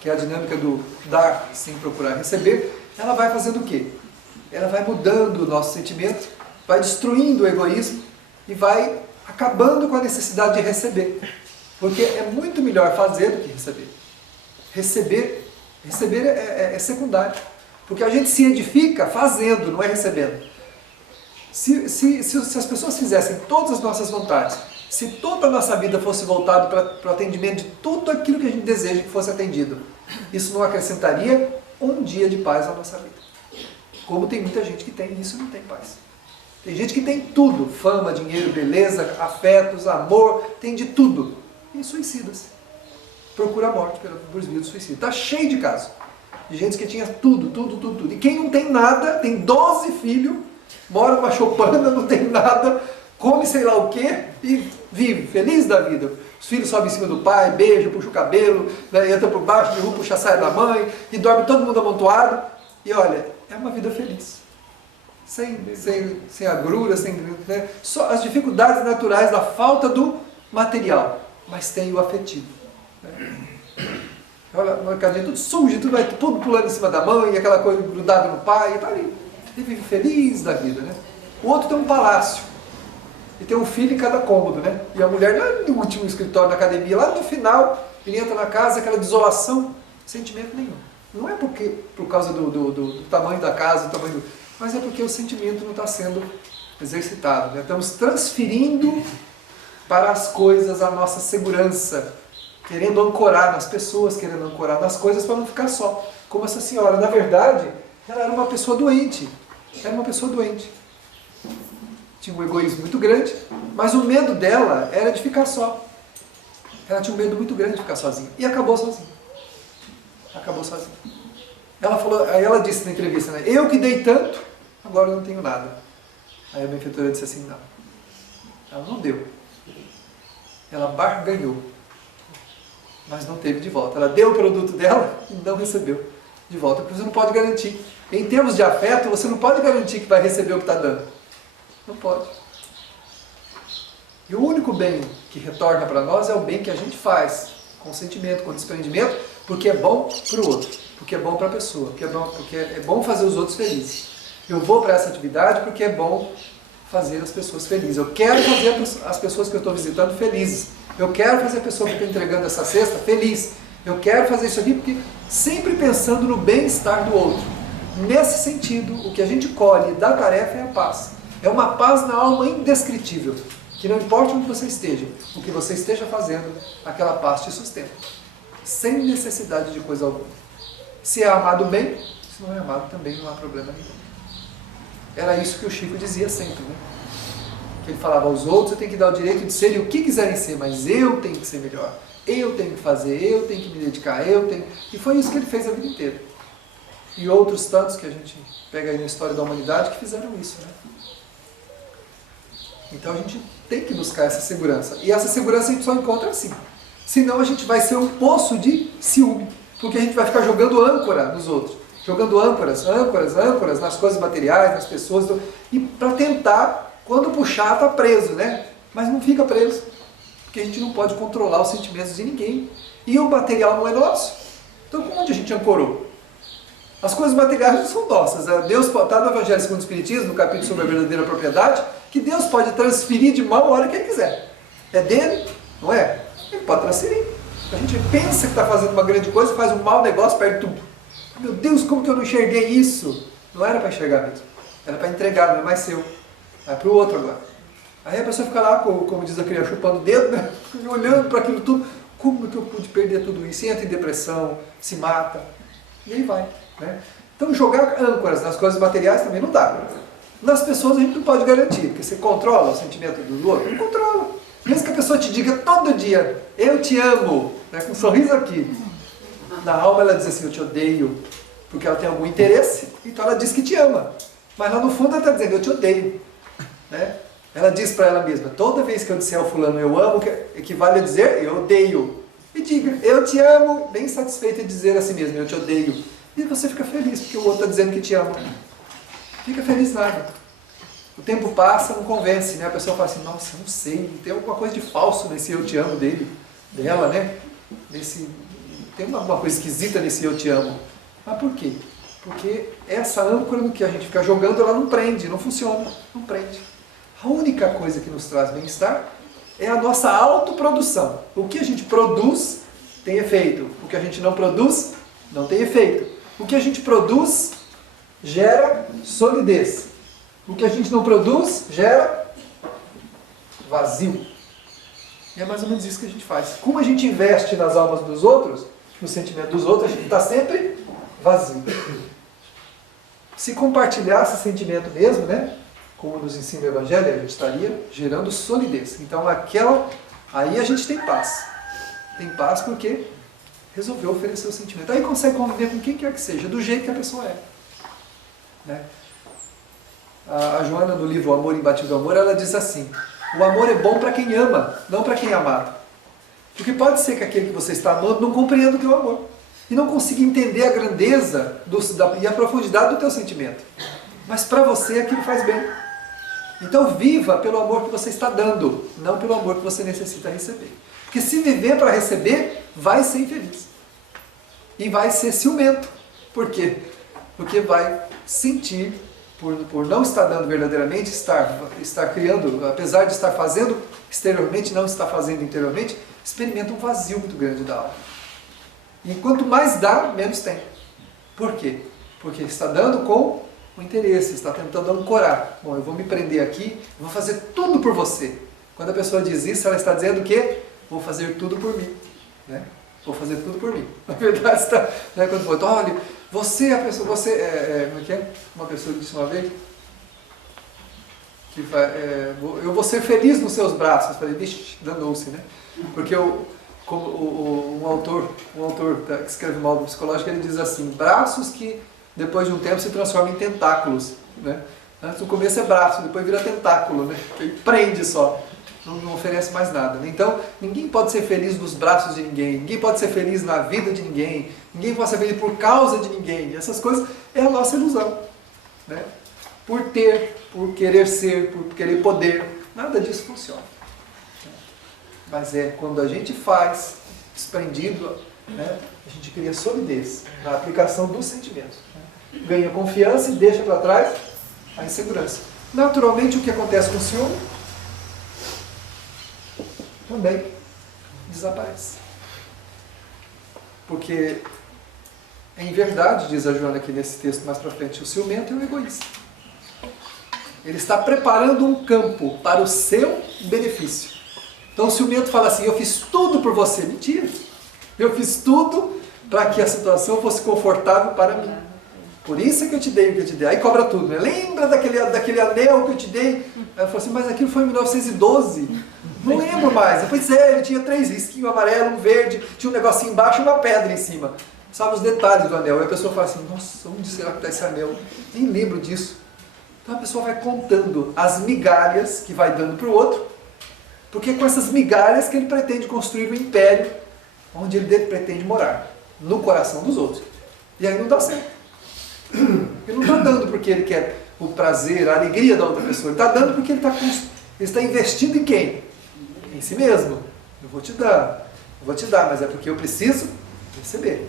Que é a dinâmica do dar sem procurar receber, ela vai fazendo o quê? Ela vai mudando o nosso sentimento, vai destruindo o egoísmo e vai acabando com a necessidade de receber. Porque é muito melhor fazer do que receber. Receber é secundário. Porque a gente se edifica fazendo, não é recebendo. Se as pessoas fizessem todas as nossas vontades, se toda a nossa vida fosse voltada para o atendimento de tudo aquilo que a gente deseja que fosse atendido, isso não acrescentaria um dia de paz à nossa vida. Como tem muita gente que tem isso e não tem paz. Tem gente que tem tudo, fama, dinheiro, beleza, afetos, amor, tem de tudo. E suicida-se. Procura a morte por via do suicídio. Está cheio de casos. De gente que tinha tudo. E quem não tem nada, tem 12 filhos, mora numa choupana, não tem nada, come sei lá o quê e vive, feliz da vida. Os filhos sobem em cima do pai, beijam, puxam o cabelo, né, entra por baixo, derruba, puxa a saia da mãe, e dorme todo mundo amontoado. E olha, é uma vida feliz. Sem agrura, né, só as dificuldades naturais da falta do material, mas tem o afetivo. Né? Olha, uma cadinha tudo sujo, tudo pulando em cima da mãe, aquela coisa grudada no pai, e tá ali. Ele vive feliz da vida. Né? O outro tem um palácio. E tem um filho em cada cômodo, né? E a mulher lá no último escritório da academia, lá no final, ele entra na casa, aquela desolação, sentimento nenhum. Não é porque, por causa do tamanho da casa, mas é porque o sentimento não está sendo exercitado. Né? Estamos transferindo para as coisas a nossa segurança, querendo ancorar nas pessoas, querendo ancorar nas coisas para não ficar só. Como essa senhora, na verdade, ela era uma pessoa doente. Era uma pessoa doente. Tinha um egoísmo muito grande, mas o medo dela era de ficar só. Ela tinha um medo muito grande de ficar sozinha. E acabou sozinha. Acabou sozinha. Ela falou, aí ela disse na entrevista, né? Eu que dei tanto, agora eu não tenho nada. Aí a benfeitora disse assim, não. Ela não deu. Ela barganhou. Mas não teve de volta. Ela deu o produto dela e não recebeu de volta. Porque você não pode garantir. Em termos de afeto, você não pode garantir que vai receber o que está dando. Não pode. E o único bem que retorna para nós é o bem que a gente faz, com sentimento, com desprendimento, porque é bom para o outro, porque é bom para a pessoa, porque é bom fazer os outros felizes. Eu vou para essa atividade porque é bom fazer as pessoas felizes. Eu quero fazer as pessoas que eu estou visitando felizes. Eu quero fazer a pessoa que está entregando essa cesta feliz. Eu quero fazer isso aqui porque sempre pensando no bem-estar do outro. Nesse sentido, o que a gente colhe da tarefa é a paz. É uma paz na alma indescritível. Que não importa onde você esteja, o que você esteja fazendo, aquela paz te sustenta. Sem necessidade de coisa alguma. Se é amado bem, se não é amado também não há problema nenhum. Era isso que o Chico dizia sempre, né? Que ele falava aos outros, eu tenho que dar o direito de serem o que quiserem ser, mas eu tenho que ser melhor. Eu tenho que fazer, eu tenho que me dedicar, eu tenho... E foi isso que ele fez a vida inteira. E outros tantos que a gente pega aí na história da humanidade que fizeram isso, né? Então a gente tem que buscar essa segurança. E essa segurança a gente só encontra assim. Senão a gente vai ser um poço de ciúme. Porque a gente vai ficar jogando âncora nos outros. Jogando âncoras nas coisas materiais, nas pessoas. E para tentar, quando puxar, tá preso, né? Mas não fica preso. Porque a gente não pode controlar os sentimentos de ninguém. E o material não é nosso. Então onde a gente ancorou? As coisas materiais não são nossas. Deus está no Evangelho segundo o Espiritismo, no capítulo sobre a verdadeira propriedade, que Deus pode transferir de mal a hora que Ele quiser. É dele, não é? Ele pode transferir. A gente pensa que está fazendo uma grande coisa, faz um mau negócio, perde tudo. Meu Deus, como que eu não enxerguei isso? Não era para enxergar mesmo. Era para entregar, não é mais seu. É para o outro agora. Aí a pessoa fica lá, como diz a criança, chupando o dedo, né? Olhando para aquilo tudo. Como que eu pude perder tudo isso? Entra em depressão, se mata. E aí vai. Né? Então jogar âncoras nas coisas materiais também não dá. Nas pessoas a gente não pode garantir, porque você controla o sentimento do outro? Não controla. Mesmo que a pessoa te diga todo dia, eu te amo, né, com um sorriso aqui. Na alma ela diz assim, eu te odeio, porque ela tem algum interesse, então ela diz que te ama. Mas lá no fundo ela está dizendo, eu te odeio. Né? Ela diz para ela mesma, toda vez que eu disser ao fulano eu amo, que equivale a dizer eu odeio. E diga, eu te amo, bem satisfeita de dizer a si mesma, eu te odeio. E você fica feliz, porque o outro está dizendo que te ama. Fica feliz nada. O tempo passa, não convence, né? A pessoa fala assim, nossa, não sei, tem alguma coisa de falso nesse eu te amo dela, né? Tem alguma coisa esquisita nesse eu te amo. Mas por quê? Porque essa âncora no que a gente fica jogando, ela não prende, não funciona, não prende. A única coisa que nos traz bem-estar é a nossa autoprodução. O que a gente produz tem efeito. O que a gente não produz não tem efeito. O que a gente produz gera solidez. O que a gente não produz gera vazio. E é mais ou menos isso que a gente faz. Como a gente investe nas almas dos outros, no sentimento dos outros, a gente está sempre vazio. Se compartilhasse esse sentimento mesmo, né, como nos ensina o Evangelho, a gente estaria gerando solidez. Então aí a gente tem paz. Tem paz porque resolveu oferecer o sentimento. Aí consegue conviver com quem quer que seja, do jeito que a pessoa é. Né? A Joana, no livro O Amor Imbatível do Amor, ela diz assim, o amor é bom para quem ama, não para quem é amado. Porque pode ser que aquele que você está amando não compreenda o teu amor. E não consiga entender a grandeza e a profundidade do teu sentimento. Mas para você aquilo faz bem. Então viva pelo amor que você está dando, não pelo amor que você necessita receber. Porque se viver para receber, vai ser infeliz. E vai ser ciumento. Por quê? Porque vai sentir, por não estar dando verdadeiramente, estar criando, apesar de estar fazendo exteriormente, não estar fazendo interiormente, experimenta um vazio muito grande da alma. E quanto mais dá, menos tem. Por quê? Porque está dando com o interesse, está tentando ancorar. Bom, eu vou me prender aqui, vou fazer tudo por você. Quando a pessoa diz isso, ela está dizendo que vou fazer tudo por mim. Né? Vou fazer tudo por mim. Na verdade, está, né, quando for, olha, você é a pessoa, como é que é? Uma pessoa disse uma vez, que eu vou ser feliz nos seus braços. Eu falei, vixe, danou-se, né? Porque um autor que escreve uma obra psicológica, ele diz assim, braços que depois de um tempo se transformam em tentáculos. Né? Antes, no começo é braço, depois vira tentáculo, né? Que prende só. Não oferece mais nada. Né? Então, ninguém pode ser feliz nos braços de ninguém pode ser feliz na vida de ninguém pode ser feliz por causa de ninguém. Essas coisas é a nossa ilusão. Né? Por ter, por querer ser, por querer poder, nada disso funciona. Mas é quando a gente faz, desprendido, né? A gente cria solidez na aplicação dos sentimentos. Né? Ganha confiança e deixa para trás a insegurança. Naturalmente, o que acontece com o ciúme também desaparece. Porque, em verdade, diz a Joana aqui nesse texto mais para frente, o ciumento é um egoísta. Ele está preparando um campo para o seu benefício. Então o ciumento fala assim, eu fiz tudo por você. Mentira. Eu fiz tudo para que a situação fosse confortável para mim. Por isso é que eu te dei o que eu te dei. Aí cobra tudo. Né? Lembra daquele anel que eu te dei? Aí eu falo assim, mas aquilo foi em 1912. Não lembro mais. Pois é, ele tinha 3 risquinhos, amarelo, um verde, tinha um negocinho embaixo e uma pedra em cima. Sabe os detalhes do anel. Aí a pessoa fala assim, nossa, onde será que está esse anel? Nem lembro disso. Então a pessoa vai contando as migalhas que vai dando para o outro, porque é com essas migalhas que ele pretende construir um império onde ele pretende morar, no coração dos outros. E aí não dá certo. Ele não está dando porque ele quer o prazer, a alegria da outra pessoa. Ele está dando porque ele está investindo em quem? Em si mesmo. Eu vou te dar, mas é porque eu preciso receber.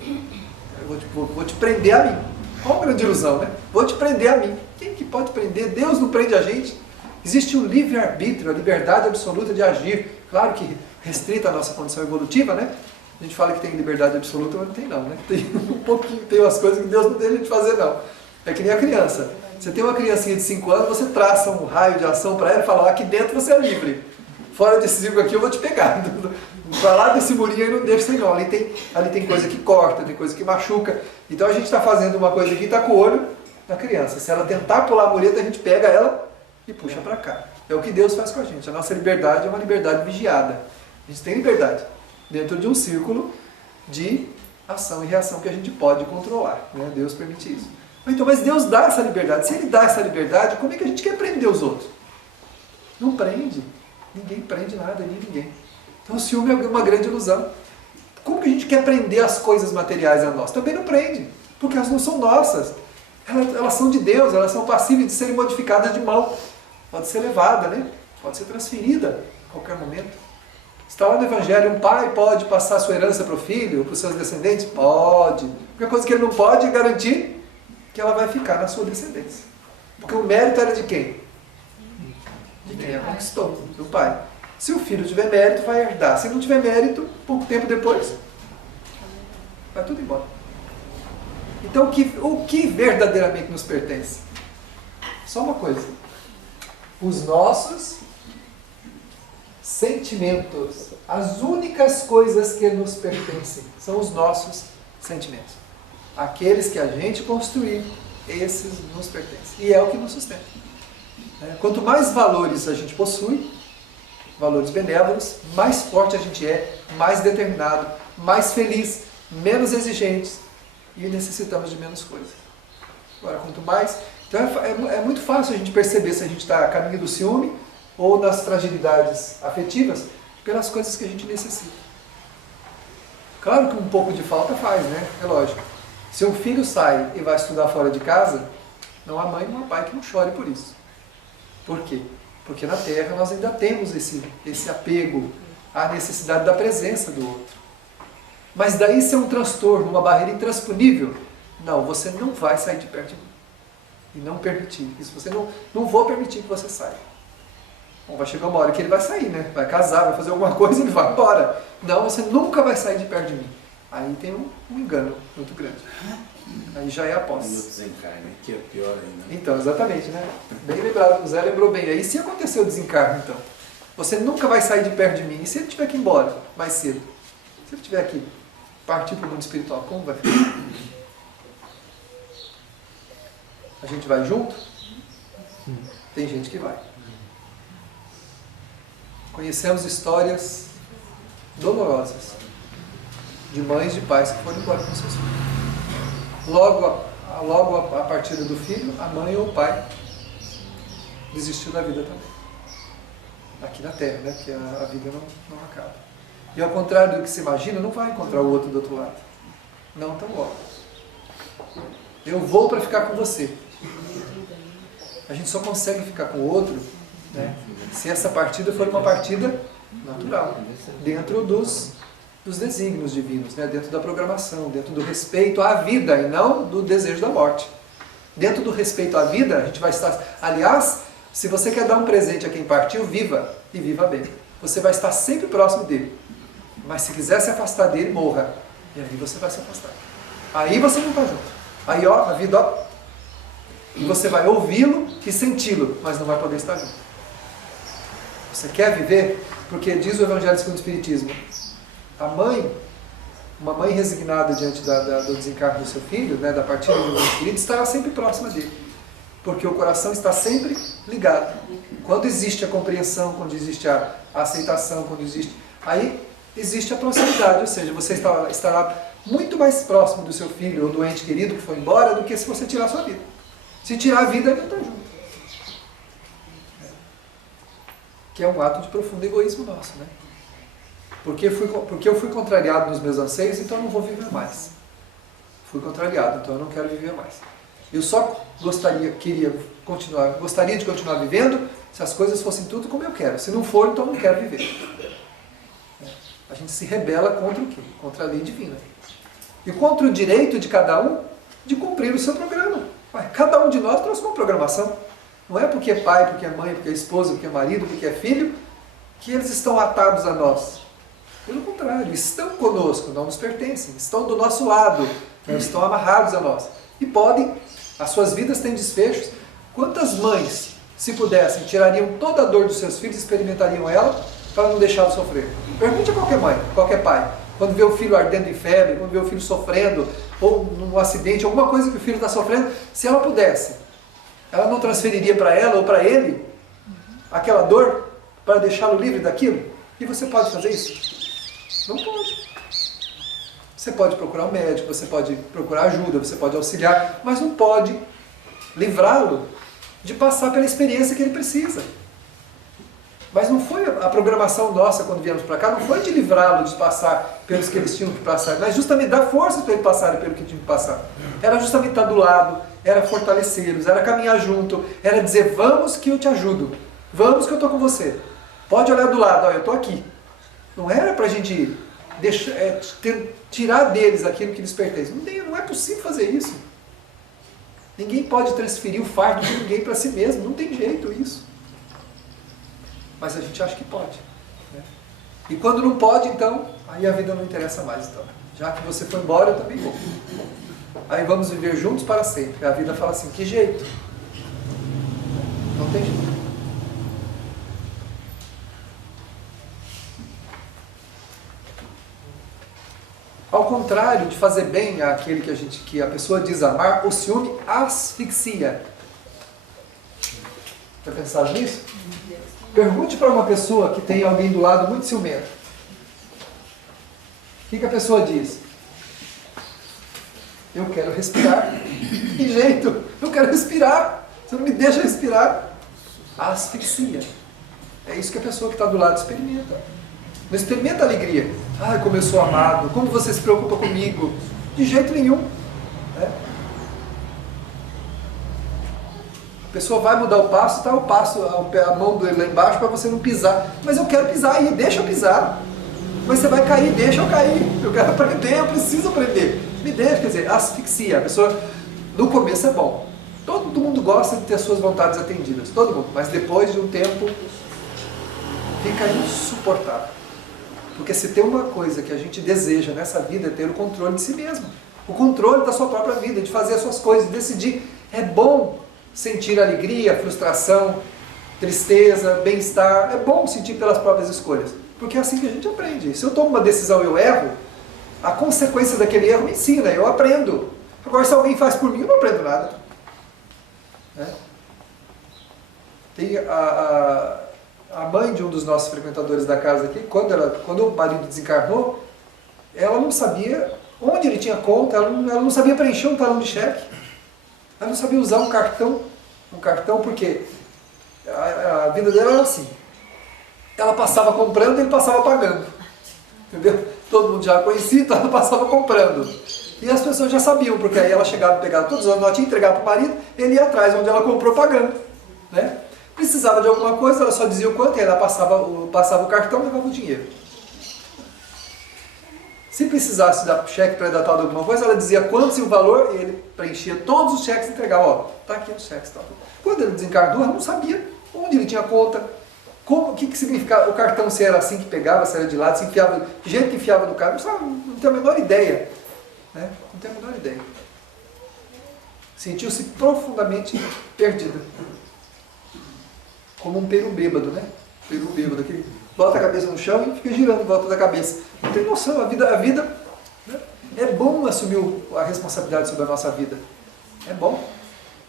Eu vou te prender a mim. Qual a grande ilusão, né? Vou te prender a mim. Quem que pode prender? Deus não prende a gente. Existe um livre-arbítrio, a liberdade absoluta de agir. Claro que restrita à nossa condição evolutiva, né? A gente fala que tem liberdade absoluta, mas não tem não, né? Tem um pouquinho, tem umas coisas que Deus não deixa a gente fazer não. É que nem a criança. Você tem uma criancinha de 5 anos, você traça um raio de ação para ela e fala, aqui dentro você é livre. Fora desse círculo aqui eu vou te pegar. Para lá desse murinho aí não deixa sem não. Ali tem coisa que corta, tem coisa que machuca. Então a gente está fazendo uma coisa aqui e está com o olho na criança. Se ela tentar pular a mureta, a gente pega ela e puxa para cá. É o que Deus faz com a gente. A nossa liberdade é uma liberdade vigiada. A gente tem liberdade dentro de um círculo de ação e reação que a gente pode controlar. Né? Deus permite isso. Então, mas Deus dá essa liberdade. Se Ele dá essa liberdade, como é que a gente quer prender os outros? Não prende. Ninguém prende nada, nem ninguém. Então o ciúme é uma grande ilusão. Como que a gente quer prender as coisas materiais a nós? Também não prende, porque elas não são nossas. Elas são de Deus, elas são passíveis de serem modificadas de mão. Pode ser levada, né? Pode ser transferida a qualquer momento. Está lá no Evangelho, um pai pode passar sua herança para o filho, para os seus descendentes? Pode. A única coisa que ele não pode é garantir que ela vai ficar na sua descendência. Porque o mérito era de quem? De quem a conquistou, do pai. Se o filho tiver mérito, vai herdar. Se não tiver mérito, pouco tempo depois, vai tudo embora. Então, o que verdadeiramente nos pertence? Só uma coisa. Os nossos sentimentos. As únicas coisas que nos pertencem são os nossos sentimentos. Aqueles que a gente construir, esses nos pertencem. E é o que nos sustenta. Quanto mais valores a gente possui, valores benévolos, mais forte a gente é, mais determinado, mais feliz, menos exigentes e necessitamos de menos coisas. Agora, quanto mais... Então é muito fácil a gente perceber se a gente está a caminho do ciúme ou das fragilidades afetivas pelas coisas que a gente necessita. Claro que um pouco de falta faz, né? É lógico. Se um filho sai e vai estudar fora de casa, não há mãe nem há pai que não chore por isso. Por quê? Porque na Terra nós ainda temos esse apego à necessidade da presença do outro. Mas daí ser um transtorno, uma barreira intransponível, não, você não vai sair de perto de mim. E não permitir. Isso você não vou permitir que você saia. Bom, vai chegar uma hora que ele vai sair, né? Vai casar, vai fazer alguma coisa e ele vai embora. Não, você nunca vai sair de perto de mim. Aí tem um engano muito grande. Aí já é a E o posse. desencarne, que é pior ainda. Então, exatamente, né? Bem lembrado, o Zé lembrou bem. Aí se acontecer o desencarne, então, você nunca vai sair de perto de mim. E se ele tiver que ir embora mais cedo? Se ele tiver que partir para o mundo espiritual, como vai ficar? A gente vai junto? Tem gente que vai. Conhecemos histórias dolorosas de mães e pais que foram embora com seus filhos. Logo a partida do filho, a mãe ou o pai desistiu da vida também. Aqui na Terra, né? Porque a vida não acaba. E ao contrário do que se imagina, não vai encontrar o outro do outro lado. Não tão logo. Eu vou para ficar com você. A gente só consegue ficar com o outro, né, se essa partida for uma partida natural, dentro dos desígnios divinos, né, dentro da programação, dentro do respeito à vida e não do desejo da morte. Dentro do respeito à vida, a gente vai estar... Aliás, se você quer dar um presente a quem partiu, viva, e viva bem. Você vai estar sempre próximo dele. Mas se quiser se afastar dele, morra. E aí você vai se afastar. Aí você não está junto. Aí, ó, a vida, ó, e você vai ouvi-lo e senti-lo, mas não vai poder estar junto. Você quer viver? Porque diz o Evangelho segundo o Espiritismo, uma mãe resignada diante do desencarne do seu filho, né, da partida do mundo espírito, estará sempre próxima dele. Porque o coração está sempre ligado. Quando existe a compreensão, quando existe a aceitação, quando existe... Aí existe a proximidade, ou seja, você estará muito mais próximo do seu filho ou do ente querido que foi embora do que se você tirar a sua vida. Se tirar a vida, ele não está junto. Que é um ato de profundo egoísmo nosso, né? Porque eu fui contrariado nos meus anseios, então eu não vou viver mais. Fui contrariado, então eu não quero viver mais. Eu só gostaria de continuar vivendo se as coisas fossem tudo como eu quero. Se não for, então eu não quero viver. A gente se rebela contra o quê? Contra a lei divina. E contra o direito de cada um de cumprir o seu programa. Cada um de nós trouxe uma programação. Não é porque é pai, porque é mãe, porque é esposa, porque é marido, porque é filho, que eles estão atados a nós. Pelo contrário, estão conosco, não nos pertencem, estão do nosso lado, não estão amarrados a nós. E podem, as suas vidas têm desfechos. Quantas mães, se pudessem, tirariam toda a dor dos seus filhos e experimentariam ela para não deixá-los sofrer? Pergunte a qualquer mãe, qualquer pai. Quando vê o filho ardendo em febre, quando vê o filho sofrendo, ou num acidente, alguma coisa que o filho está sofrendo, se ela pudesse, ela não transferiria para ela ou para ele aquela dor para deixá-lo livre daquilo? E você pode fazer isso? Não pode. Você pode procurar um médico, você pode procurar ajuda, você pode auxiliar, mas não pode livrá-lo de passar pela experiência que ele precisa. Mas não foi a programação nossa quando viemos para cá, não foi de livrá-lo de passar pelos que eles tinham que passar, mas justamente dar força para ele passar pelo que tinham que passar. Era justamente estar do lado, era fortalecê-los, era caminhar junto, era dizer, vamos que eu te ajudo, vamos que eu estou com você. Pode olhar do lado, ó, eu estou aqui. Não era para a gente tirar deles aquilo que lhes pertence. Não é possível fazer isso. Ninguém pode transferir o fardo de ninguém para si mesmo, não tem jeito isso. Mas a gente acha que pode. Né? E quando não pode, então, aí a vida não interessa mais. Então. Já que você foi embora, eu também vou. Aí vamos viver juntos para sempre. A vida fala assim, que jeito? Não tem jeito. Ao contrário de fazer bem àquele que a pessoa diz amar, o ciúme asfixia. Já pensaram nisso? Pergunte para uma pessoa que tem alguém do lado muito ciumento. O que a pessoa diz? Eu quero respirar. Que jeito? Eu quero respirar. Você não me deixa respirar. Asfixia. É isso que a pessoa que está do lado experimenta. Não experimenta alegria. Ah, como eu sou amado. Como você se preocupa comigo. De jeito nenhum. Né? A pessoa vai mudar o passo, tá o passo, a mão dele lá embaixo para você não pisar. Mas eu quero pisar aí, deixa eu pisar. Mas você vai cair, deixa eu cair. Eu quero aprender, eu preciso aprender. Me deixa, quer dizer, asfixia. A pessoa, no começo é bom. Todo mundo gosta de ter suas vontades atendidas, todo mundo. Mas depois de um tempo, fica insuportável. Porque se tem uma coisa que a gente deseja nessa vida é ter o controle de si mesmo. o controle da sua própria vida, de fazer as suas coisas, de decidir. É bom sentir alegria, frustração, tristeza, bem-estar. É bom sentir pelas próprias escolhas, porque é assim que a gente aprende. Se eu tomo uma decisão e eu erro, a consequência daquele erro me ensina, eu aprendo. Agora, se alguém faz por mim, eu não aprendo nada. Tem a mãe de um dos nossos frequentadores da casa aqui, quando o marido desencarnou, ela não sabia onde ele tinha conta, ela não sabia preencher um talão de cheque, ela não sabia usar um cartão porque a vida dela era assim. Ela passava comprando e ele passava pagando. Entendeu? Todo mundo já conhecia, então ela passava comprando. E as pessoas já sabiam, porque aí ela chegava, pegava todas as notinhas, entregava para o marido, ele ia atrás onde ela comprou pagando. Né? Precisava de alguma coisa, ela só dizia o quanto, e aí ela passava o cartão e levava o dinheiro. Se precisasse dar cheque pré-datado de alguma coisa, ela dizia quantos e o valor, e ele preenchia todos os cheques e entregava. Ó, tá aqui os cheques. Tá. Quando ele desencarnou, ela não sabia onde ele tinha conta, o que significava o cartão, se era assim que pegava, se era de lado, se enfiava, de jeito que enfiava no carro, não tem a menor ideia. Né? Não tem a menor ideia. Sentiu-se profundamente perdida. Como um peru bêbado, né? Peru bêbado, que bota a cabeça no chão e fica girando em volta da cabeça. Não tem noção, a vida né? É bom assumir a responsabilidade sobre a nossa vida. É bom.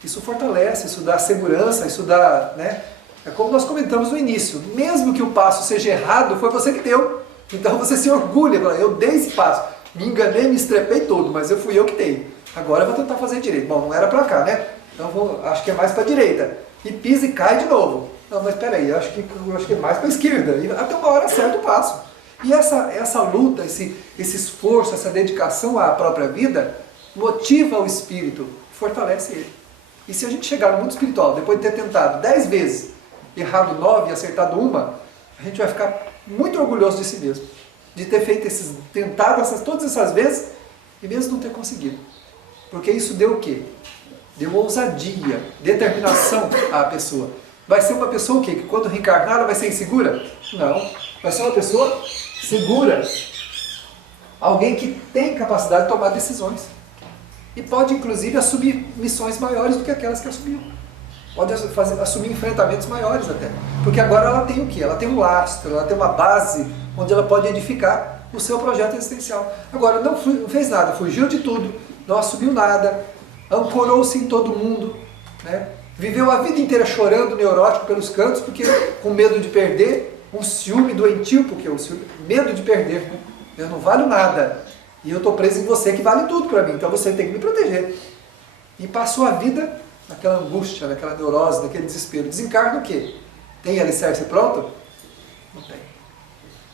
Isso fortalece, isso dá segurança, isso dá, né? É como nós comentamos no início, mesmo que o passo seja errado, foi você que deu. Então você se orgulha, eu dei esse passo, me enganei, me estrepei todo, mas fui eu que dei. Agora eu vou tentar fazer direito. Bom, não era para cá, né? Então acho que é mais para a direita. E pisa e cai de novo. Não, mas peraí, acho que é mais para a esquerda. E até uma hora acerta o passo. E essa luta, esse esforço, essa dedicação à própria vida, motiva o espírito, fortalece ele. E se a gente chegar no mundo espiritual, depois de ter tentado 10 vezes, errado 9 e acertado uma, a gente vai ficar muito orgulhoso de si mesmo. De ter feito tentado todas essas vezes e mesmo não ter conseguido. Porque isso deu o quê? Deu ousadia, determinação à pessoa. Vai ser uma pessoa o quê? Que quando reencarnar ela vai ser insegura? Não. Vai ser uma pessoa segura. Alguém que tem capacidade de tomar decisões. E pode, inclusive, assumir missões maiores do que aquelas que assumiu. Pode assumir enfrentamentos maiores até. Porque agora ela tem o quê? Ela tem um lastro, ela tem uma base onde ela pode edificar o seu projeto existencial. Agora, não fez nada, fugiu de tudo, não assumiu nada, ancorou-se em todo mundo, né? Viveu a vida inteira chorando, neurótico pelos cantos, porque com medo de perder, um ciúme doentio, porque o ciúme, medo de perder. Eu não valho nada. E eu estou preso em você que vale tudo para mim, então você tem que me proteger. E passou a vida naquela angústia, naquela neurose, naquele desespero. Desencarna o quê? Tem alicerce pronto? Não tem.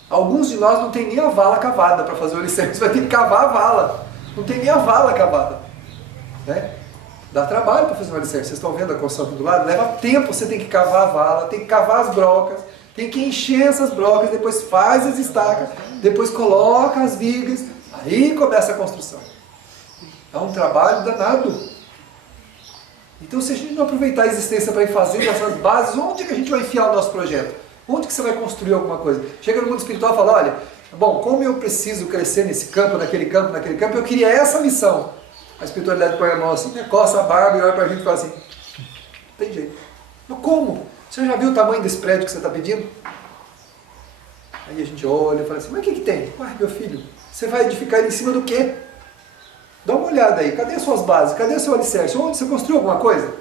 Alguns de nós não tem nem a vala cavada para fazer o alicerce, vai ter que cavar a vala. Não tem nem a vala cavada. Né? Dá trabalho para fazer um alicerce. Vocês estão vendo a construção aqui do lado? Leva tempo, você tem que cavar a vala, tem que cavar as brocas, tem que encher essas brocas, depois faz as estacas, depois coloca as vigas, aí começa a construção. É um trabalho danado. Então, se a gente não aproveitar a existência para ir fazendo essas bases, onde é que a gente vai enfiar o nosso projeto? Onde que você vai construir alguma coisa? Chega no mundo espiritual e fala, olha, bom, como eu preciso crescer nesse campo, naquele campo, eu queria essa missão. A espiritualidade põe a mão assim, coça a barba e olha para a gente e fala assim, tem jeito. Mas como? Você já viu o tamanho desse prédio que você está pedindo? Aí a gente olha e fala assim, mas o que tem? Uai, meu filho, você vai edificar ele em cima do quê? Dá uma olhada aí, cadê as suas bases? Cadê o seu alicerce? Onde você construiu alguma coisa?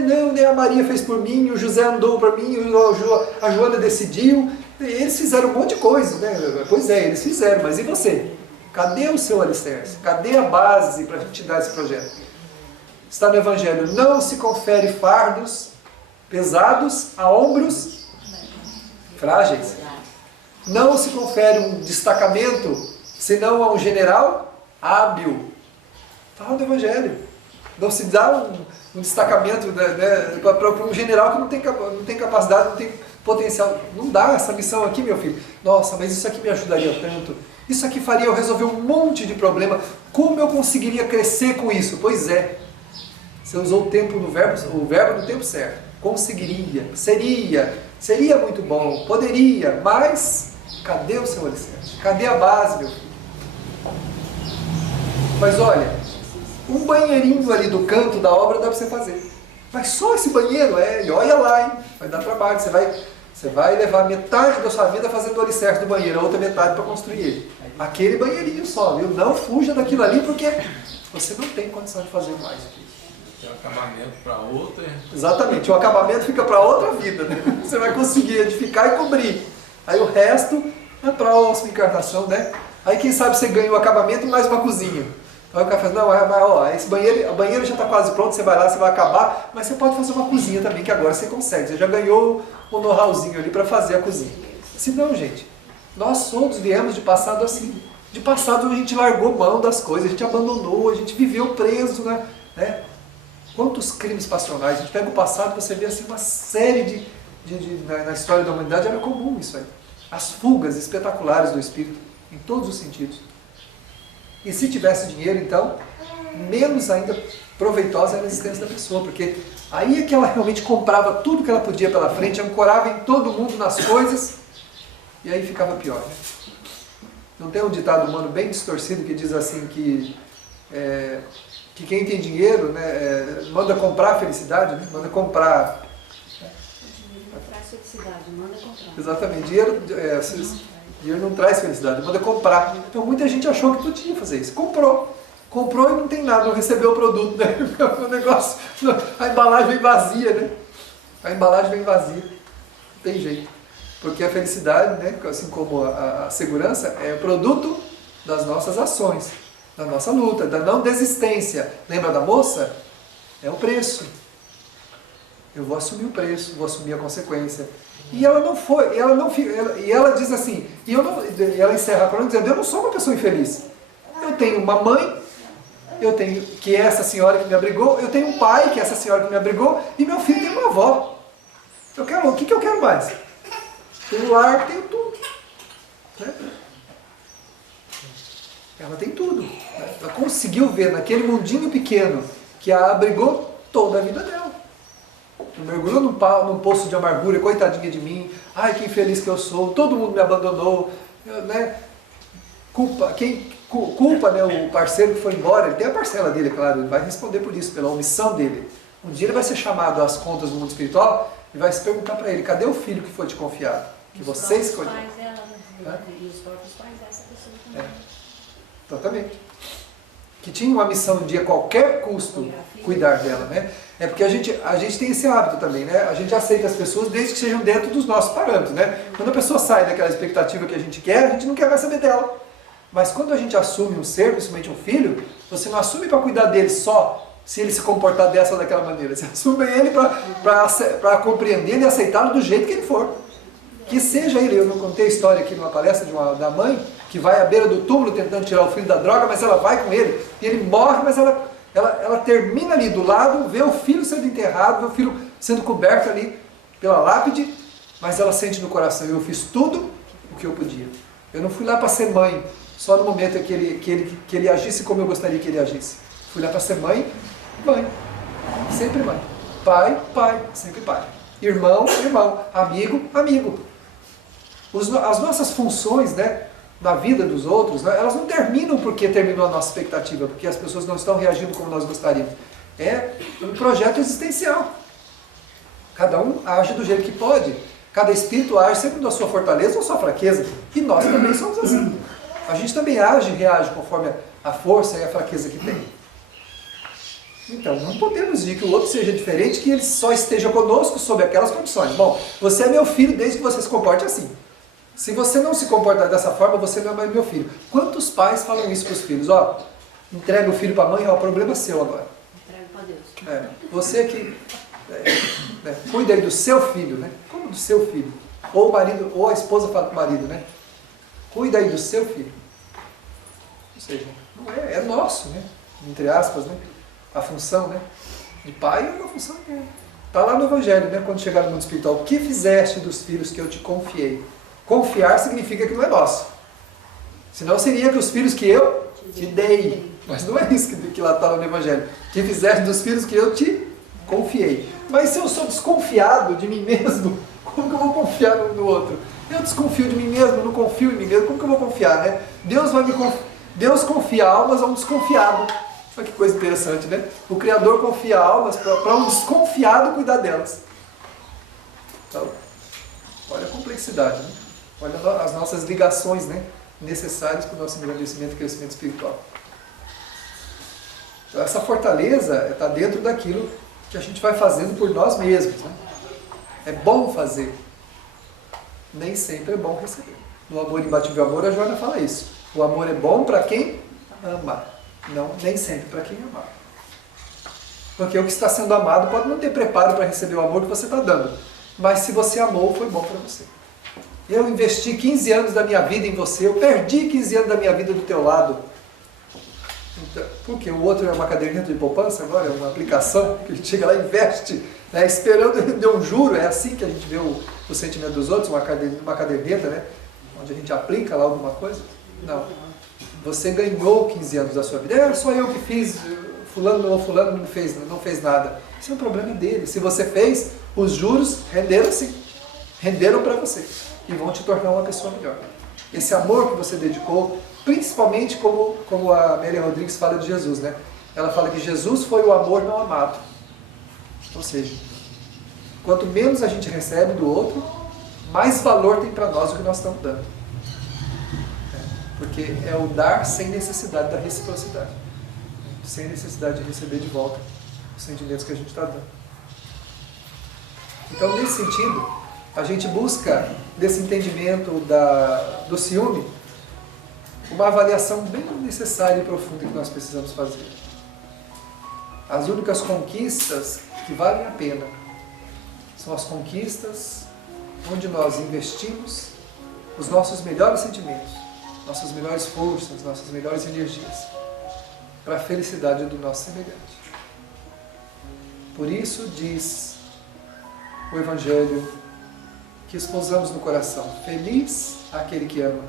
Não, né? A Maria fez por mim, o José andou para mim, a Joana decidiu. Eles fizeram um monte de coisa, né? Pois é, eles fizeram, mas e você? Cadê o seu alicerce? Cadê a base para a gente dar esse projeto? Está no Evangelho, não se confere fardos pesados a ombros frágeis. Não se confere um destacamento, senão a um general hábil. Fala do Evangelho. Não se dá um destacamento, né, para um general que não tem capacidade, não tem potencial. Não dá essa missão aqui, meu filho. Nossa, mas isso aqui me ajudaria tanto. Isso aqui faria eu resolver um monte de problema. Como eu conseguiria crescer com isso? Pois é. Você usou o verbo no tempo certo. Conseguiria, seria muito bom, poderia, mas cadê o seu alicerce? Cadê a base, meu filho? Mas olha, um banheirinho ali do canto da obra dá para você fazer. Mas só esse banheiro, e olha lá, hein? Vai dar trabalho. Você vai levar metade da sua vida fazendo o alicerce do banheiro, a outra metade para construir ele. Aquele banheirinho só, viu? Não fuja daquilo ali, porque você não tem condição de fazer mais. Tem um acabamento para outra. Exatamente, o acabamento fica para outra vida, né? Você vai conseguir edificar e cobrir. Aí o resto é para a próxima encarnação, né? Aí quem sabe você ganha o acabamento e mais uma cozinha. Aí o cara fala, não, esse banheiro, o banheiro já está quase pronto, você vai lá, você vai acabar, mas você pode fazer uma cozinha também, que agora você consegue. Você já ganhou o know-howzinho ali para fazer a cozinha. Se não, gente, nós todos viemos de passado assim. De passado a gente largou mão das coisas, a gente abandonou, a gente viveu preso, né? Quantos crimes passionais? A gente pega o passado e você vê assim uma série na história da humanidade era comum isso aí. As fugas espetaculares do espírito, em todos os sentidos. E se tivesse dinheiro, então, menos ainda proveitosa era a existência da pessoa, porque aí é que ela realmente comprava tudo que ela podia pela frente, ancorava em todo mundo nas coisas, e aí ficava pior. Né? Não tem um ditado humano bem distorcido que diz assim que quem tem dinheiro, né, manda comprar a felicidade, né? Manda comprar. Dinheiro não traz felicidade, manda comprar. Exatamente, dinheiro não traz felicidade, manda comprar. Então muita gente achou que podia fazer isso. Comprou e não tem nada, não recebeu o produto, né? O negócio, a embalagem vem vazia, né? A embalagem vem vazia, não tem jeito. Porque a felicidade, né, assim como a segurança, é produto das nossas ações, da nossa luta, da não desistência. Lembra da moça? É o preço. Eu vou assumir o preço, vou assumir a consequência. E ela não foi, e ela diz assim, e ela encerra a crônica dizendo, eu não sou uma pessoa infeliz. Eu tenho uma mãe, que é essa senhora que me abrigou, eu tenho um pai, que é essa senhora que me abrigou, e meu filho tem uma avó. O que eu quero mais? Tenho lar, tenho tudo. Né? Ela tem tudo. Né? Ela conseguiu ver naquele mundinho pequeno que a abrigou toda a vida dela. Mergulhou num poço de amargura, coitadinha de mim, ai que infeliz que eu sou, todo mundo me abandonou, né? Culpa, né, o parceiro que foi embora, ele tem a parcela dele, claro, ele vai responder por isso, pela omissão dele. Um dia ele vai ser chamado às contas do mundo espiritual e vai se perguntar para ele, cadê o filho que foi te confiado? Que você escolheu. E os próprios pais dessa pessoa também. Exatamente. Que tinha uma missão de a qualquer custo cuidar dela, né? É porque a gente tem esse hábito também, né? A gente aceita as pessoas desde que sejam dentro dos nossos parâmetros, né? Quando a pessoa sai daquela expectativa que a gente não quer mais saber dela. Mas quando a gente assume um ser, principalmente um filho, você não assume para cuidar dele só se ele se comportar dessa ou daquela maneira. Você assume ele para compreendê-lo e aceitá-lo do jeito que ele for. Que seja ele, eu não contei a história aqui numa palestra da mãe, que vai à beira do túmulo tentando tirar o filho da droga, mas ela vai com ele, e ele morre, mas ela termina ali do lado, vê o filho sendo enterrado, vê o filho sendo coberto ali pela lápide, mas ela sente no coração, eu fiz tudo o que eu podia. Eu não fui lá para ser mãe, só no momento que ele agisse como eu gostaria que ele agisse. Fui lá para ser mãe, sempre mãe. Pai, sempre pai. Irmão, amigo. As nossas funções, né, na vida dos outros, né, elas não terminam porque terminou a nossa expectativa, porque as pessoas não estão reagindo como nós gostaríamos. É um projeto existencial. Cada um age do jeito que pode. Cada espírito age sempre da sua fortaleza ou sua fraqueza. E nós também somos assim. A gente também age e reage conforme a força e a fraqueza que tem. Então, não podemos dizer que o outro seja diferente, que ele só esteja conosco sob aquelas condições. Bom, você é meu filho desde que você se comporte assim. Se você não se comportar dessa forma, você não é mais meu filho. Quantos pais falam isso para os filhos? Entrega o filho para a mãe, o problema é seu agora. Entrega para Deus. Você que cuida aí do seu filho, né? Como do seu filho? Ou o marido, ou a esposa fala para o marido, né? Cuida aí do seu filho. Ou seja, não é nosso, né? Entre aspas, né? A função, né? De pai é uma função dele. Está lá no Evangelho, né? Quando chegar no mundo espiritual. O que fizeste dos filhos que eu te confiei? Confiar significa que não é nosso. Senão seria que os filhos que eu te dei. Mas não é isso que lá está no Evangelho. Que fizeste dos filhos que eu te confiei. Mas se eu sou desconfiado de mim mesmo, como que eu vou confiar no outro? Eu desconfio de mim mesmo, não confio em mim mesmo, como que eu vou confiar, né? Deus Deus confia almas a um desconfiado. Olha que coisa interessante, né? O Criador confia almas para um desconfiado cuidar delas. Então, olha a complexidade, né? Olha as nossas ligações, né, necessárias para o nosso engrandecimento e crescimento espiritual. Então, essa fortaleza está dentro daquilo que a gente vai fazendo por nós mesmos, né? É bom fazer. Nem sempre é bom receber. No Amor Imbatível Amor, a Joana fala isso. O amor é bom para quem ama. Não, nem sempre para quem amar. Porque o que está sendo amado pode não ter preparo para receber o amor que você está dando. Mas se você amou, foi bom para você. Eu investi 15 anos da minha vida em você, eu perdi 15 anos da minha vida do teu lado. Então, porque o outro é uma caderneta de poupança agora, é uma aplicação que a gente chega lá e investe, né, esperando render um juro. É assim que a gente vê o sentimento dos outros, uma caderneta, né, onde a gente aplica lá alguma coisa. Não. Você ganhou 15 anos da sua vida. É só eu que fiz, fulano não fez nada. Isso é um problema dele. Se você fez, os juros renderam sim. Renderam para você. E vão te tornar uma pessoa melhor. Esse amor que você dedicou, principalmente como a Amélia Rodrigues fala de Jesus, né? Ela fala que Jesus foi o amor não amado. Ou seja, quanto menos a gente recebe do outro, mais valor tem para nós o que nós estamos dando. Porque é o dar sem necessidade da reciprocidade. Sem necessidade de receber de volta os sentimentos que a gente está dando. Então, nesse sentido, a gente busca, desse entendimento do ciúme, uma avaliação bem necessária e profunda que nós precisamos fazer. As únicas conquistas que valem a pena são as conquistas onde nós investimos os nossos melhores sentimentos, nossas melhores forças, nossas melhores energias para a felicidade do nosso semelhante. Por isso diz o Evangelho que esposamos no coração: feliz aquele que ama,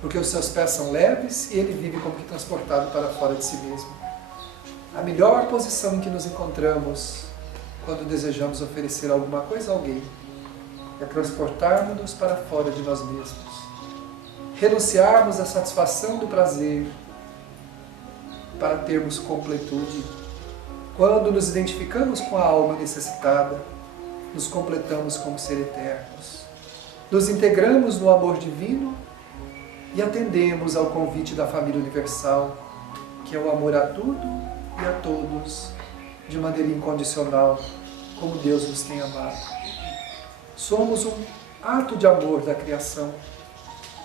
porque os seus pés são leves e ele vive como que transportado para fora de si mesmo. A melhor posição em que nos encontramos quando desejamos oferecer alguma coisa a alguém é transportarmos-nos para fora de nós mesmos, renunciarmos à satisfação do prazer para termos completude. Quando nos identificamos com a alma necessitada, nos completamos como ser eternos. Nos integramos no amor divino e atendemos ao convite da família universal, que é o amor a tudo e a todos, de maneira incondicional, como Deus nos tem amado. Somos um ato de amor da criação,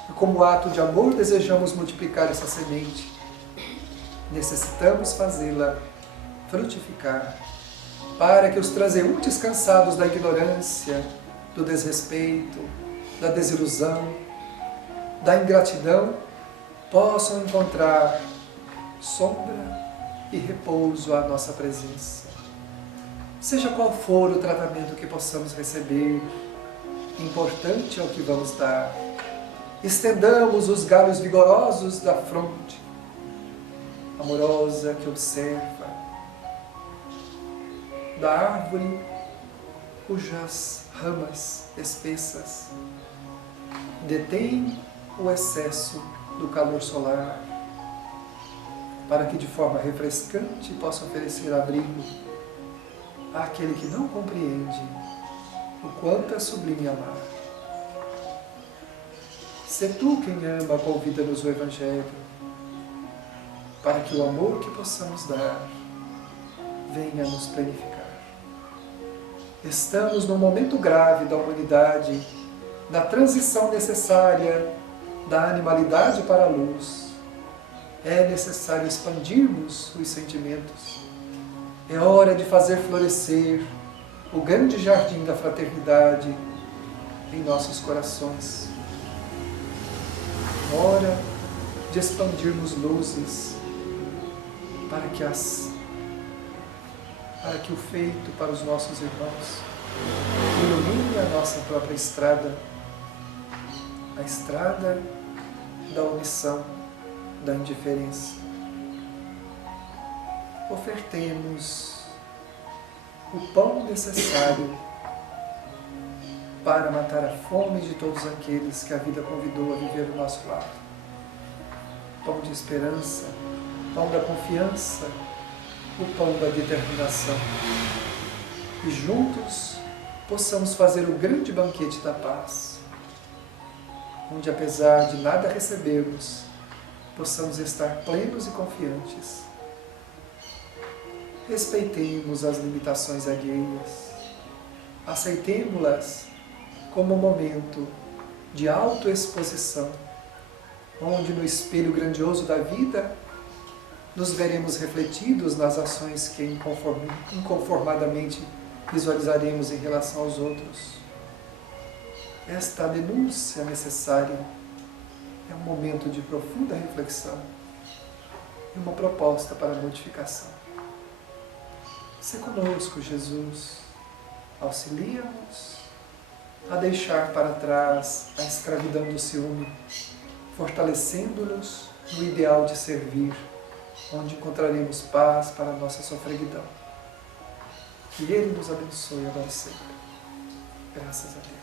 e como ato de amor desejamos multiplicar essa semente. Necessitamos fazê-la frutificar, para que os transeuntes cansados da ignorância, do desrespeito, da desilusão, da ingratidão, possam encontrar sombra e repouso à nossa presença. Seja qual for o tratamento que possamos receber, importante é o que vamos dar. Estendamos os galhos vigorosos da fronte, amorosa que observa, da árvore cujas ramas espessas detêm o excesso do calor solar, para que de forma refrescante possa oferecer abrigo àquele que não compreende o quanto é sublime amar. Se tu quem ama, convida-nos o Evangelho, para que o amor que possamos dar venha nos planificar. Estamos num momento grave da humanidade, na transição necessária da animalidade para a luz. É necessário expandirmos os sentimentos. É hora de fazer florescer o grande jardim da fraternidade em nossos corações. Hora de expandirmos luzes para que o feito para os nossos irmãos ilumine a nossa própria estrada, a estrada da omissão, da indiferença. Ofertemos o pão necessário para matar a fome de todos aqueles que a vida convidou a viver do nosso lado. pão de esperança, pão da confiança, o pão da determinação. E juntos possamos fazer o grande banquete da paz, onde, apesar de nada recebermos, possamos estar plenos e confiantes. Respeitemos as limitações alheias, aceitemo-las como um momento de autoexposição, onde no espelho grandioso da vida nos veremos refletidos nas ações que inconformadamente visualizaremos em relação aos outros. Esta denúncia necessária é um momento de profunda reflexão e uma proposta para a modificação. Se conosco, Jesus, auxilia-nos a deixar para trás a escravidão do ciúme, fortalecendo-nos no ideal de servir, onde encontraremos paz para a nossa sofreguidão. Que Ele nos abençoe agora e sempre. Graças a Deus.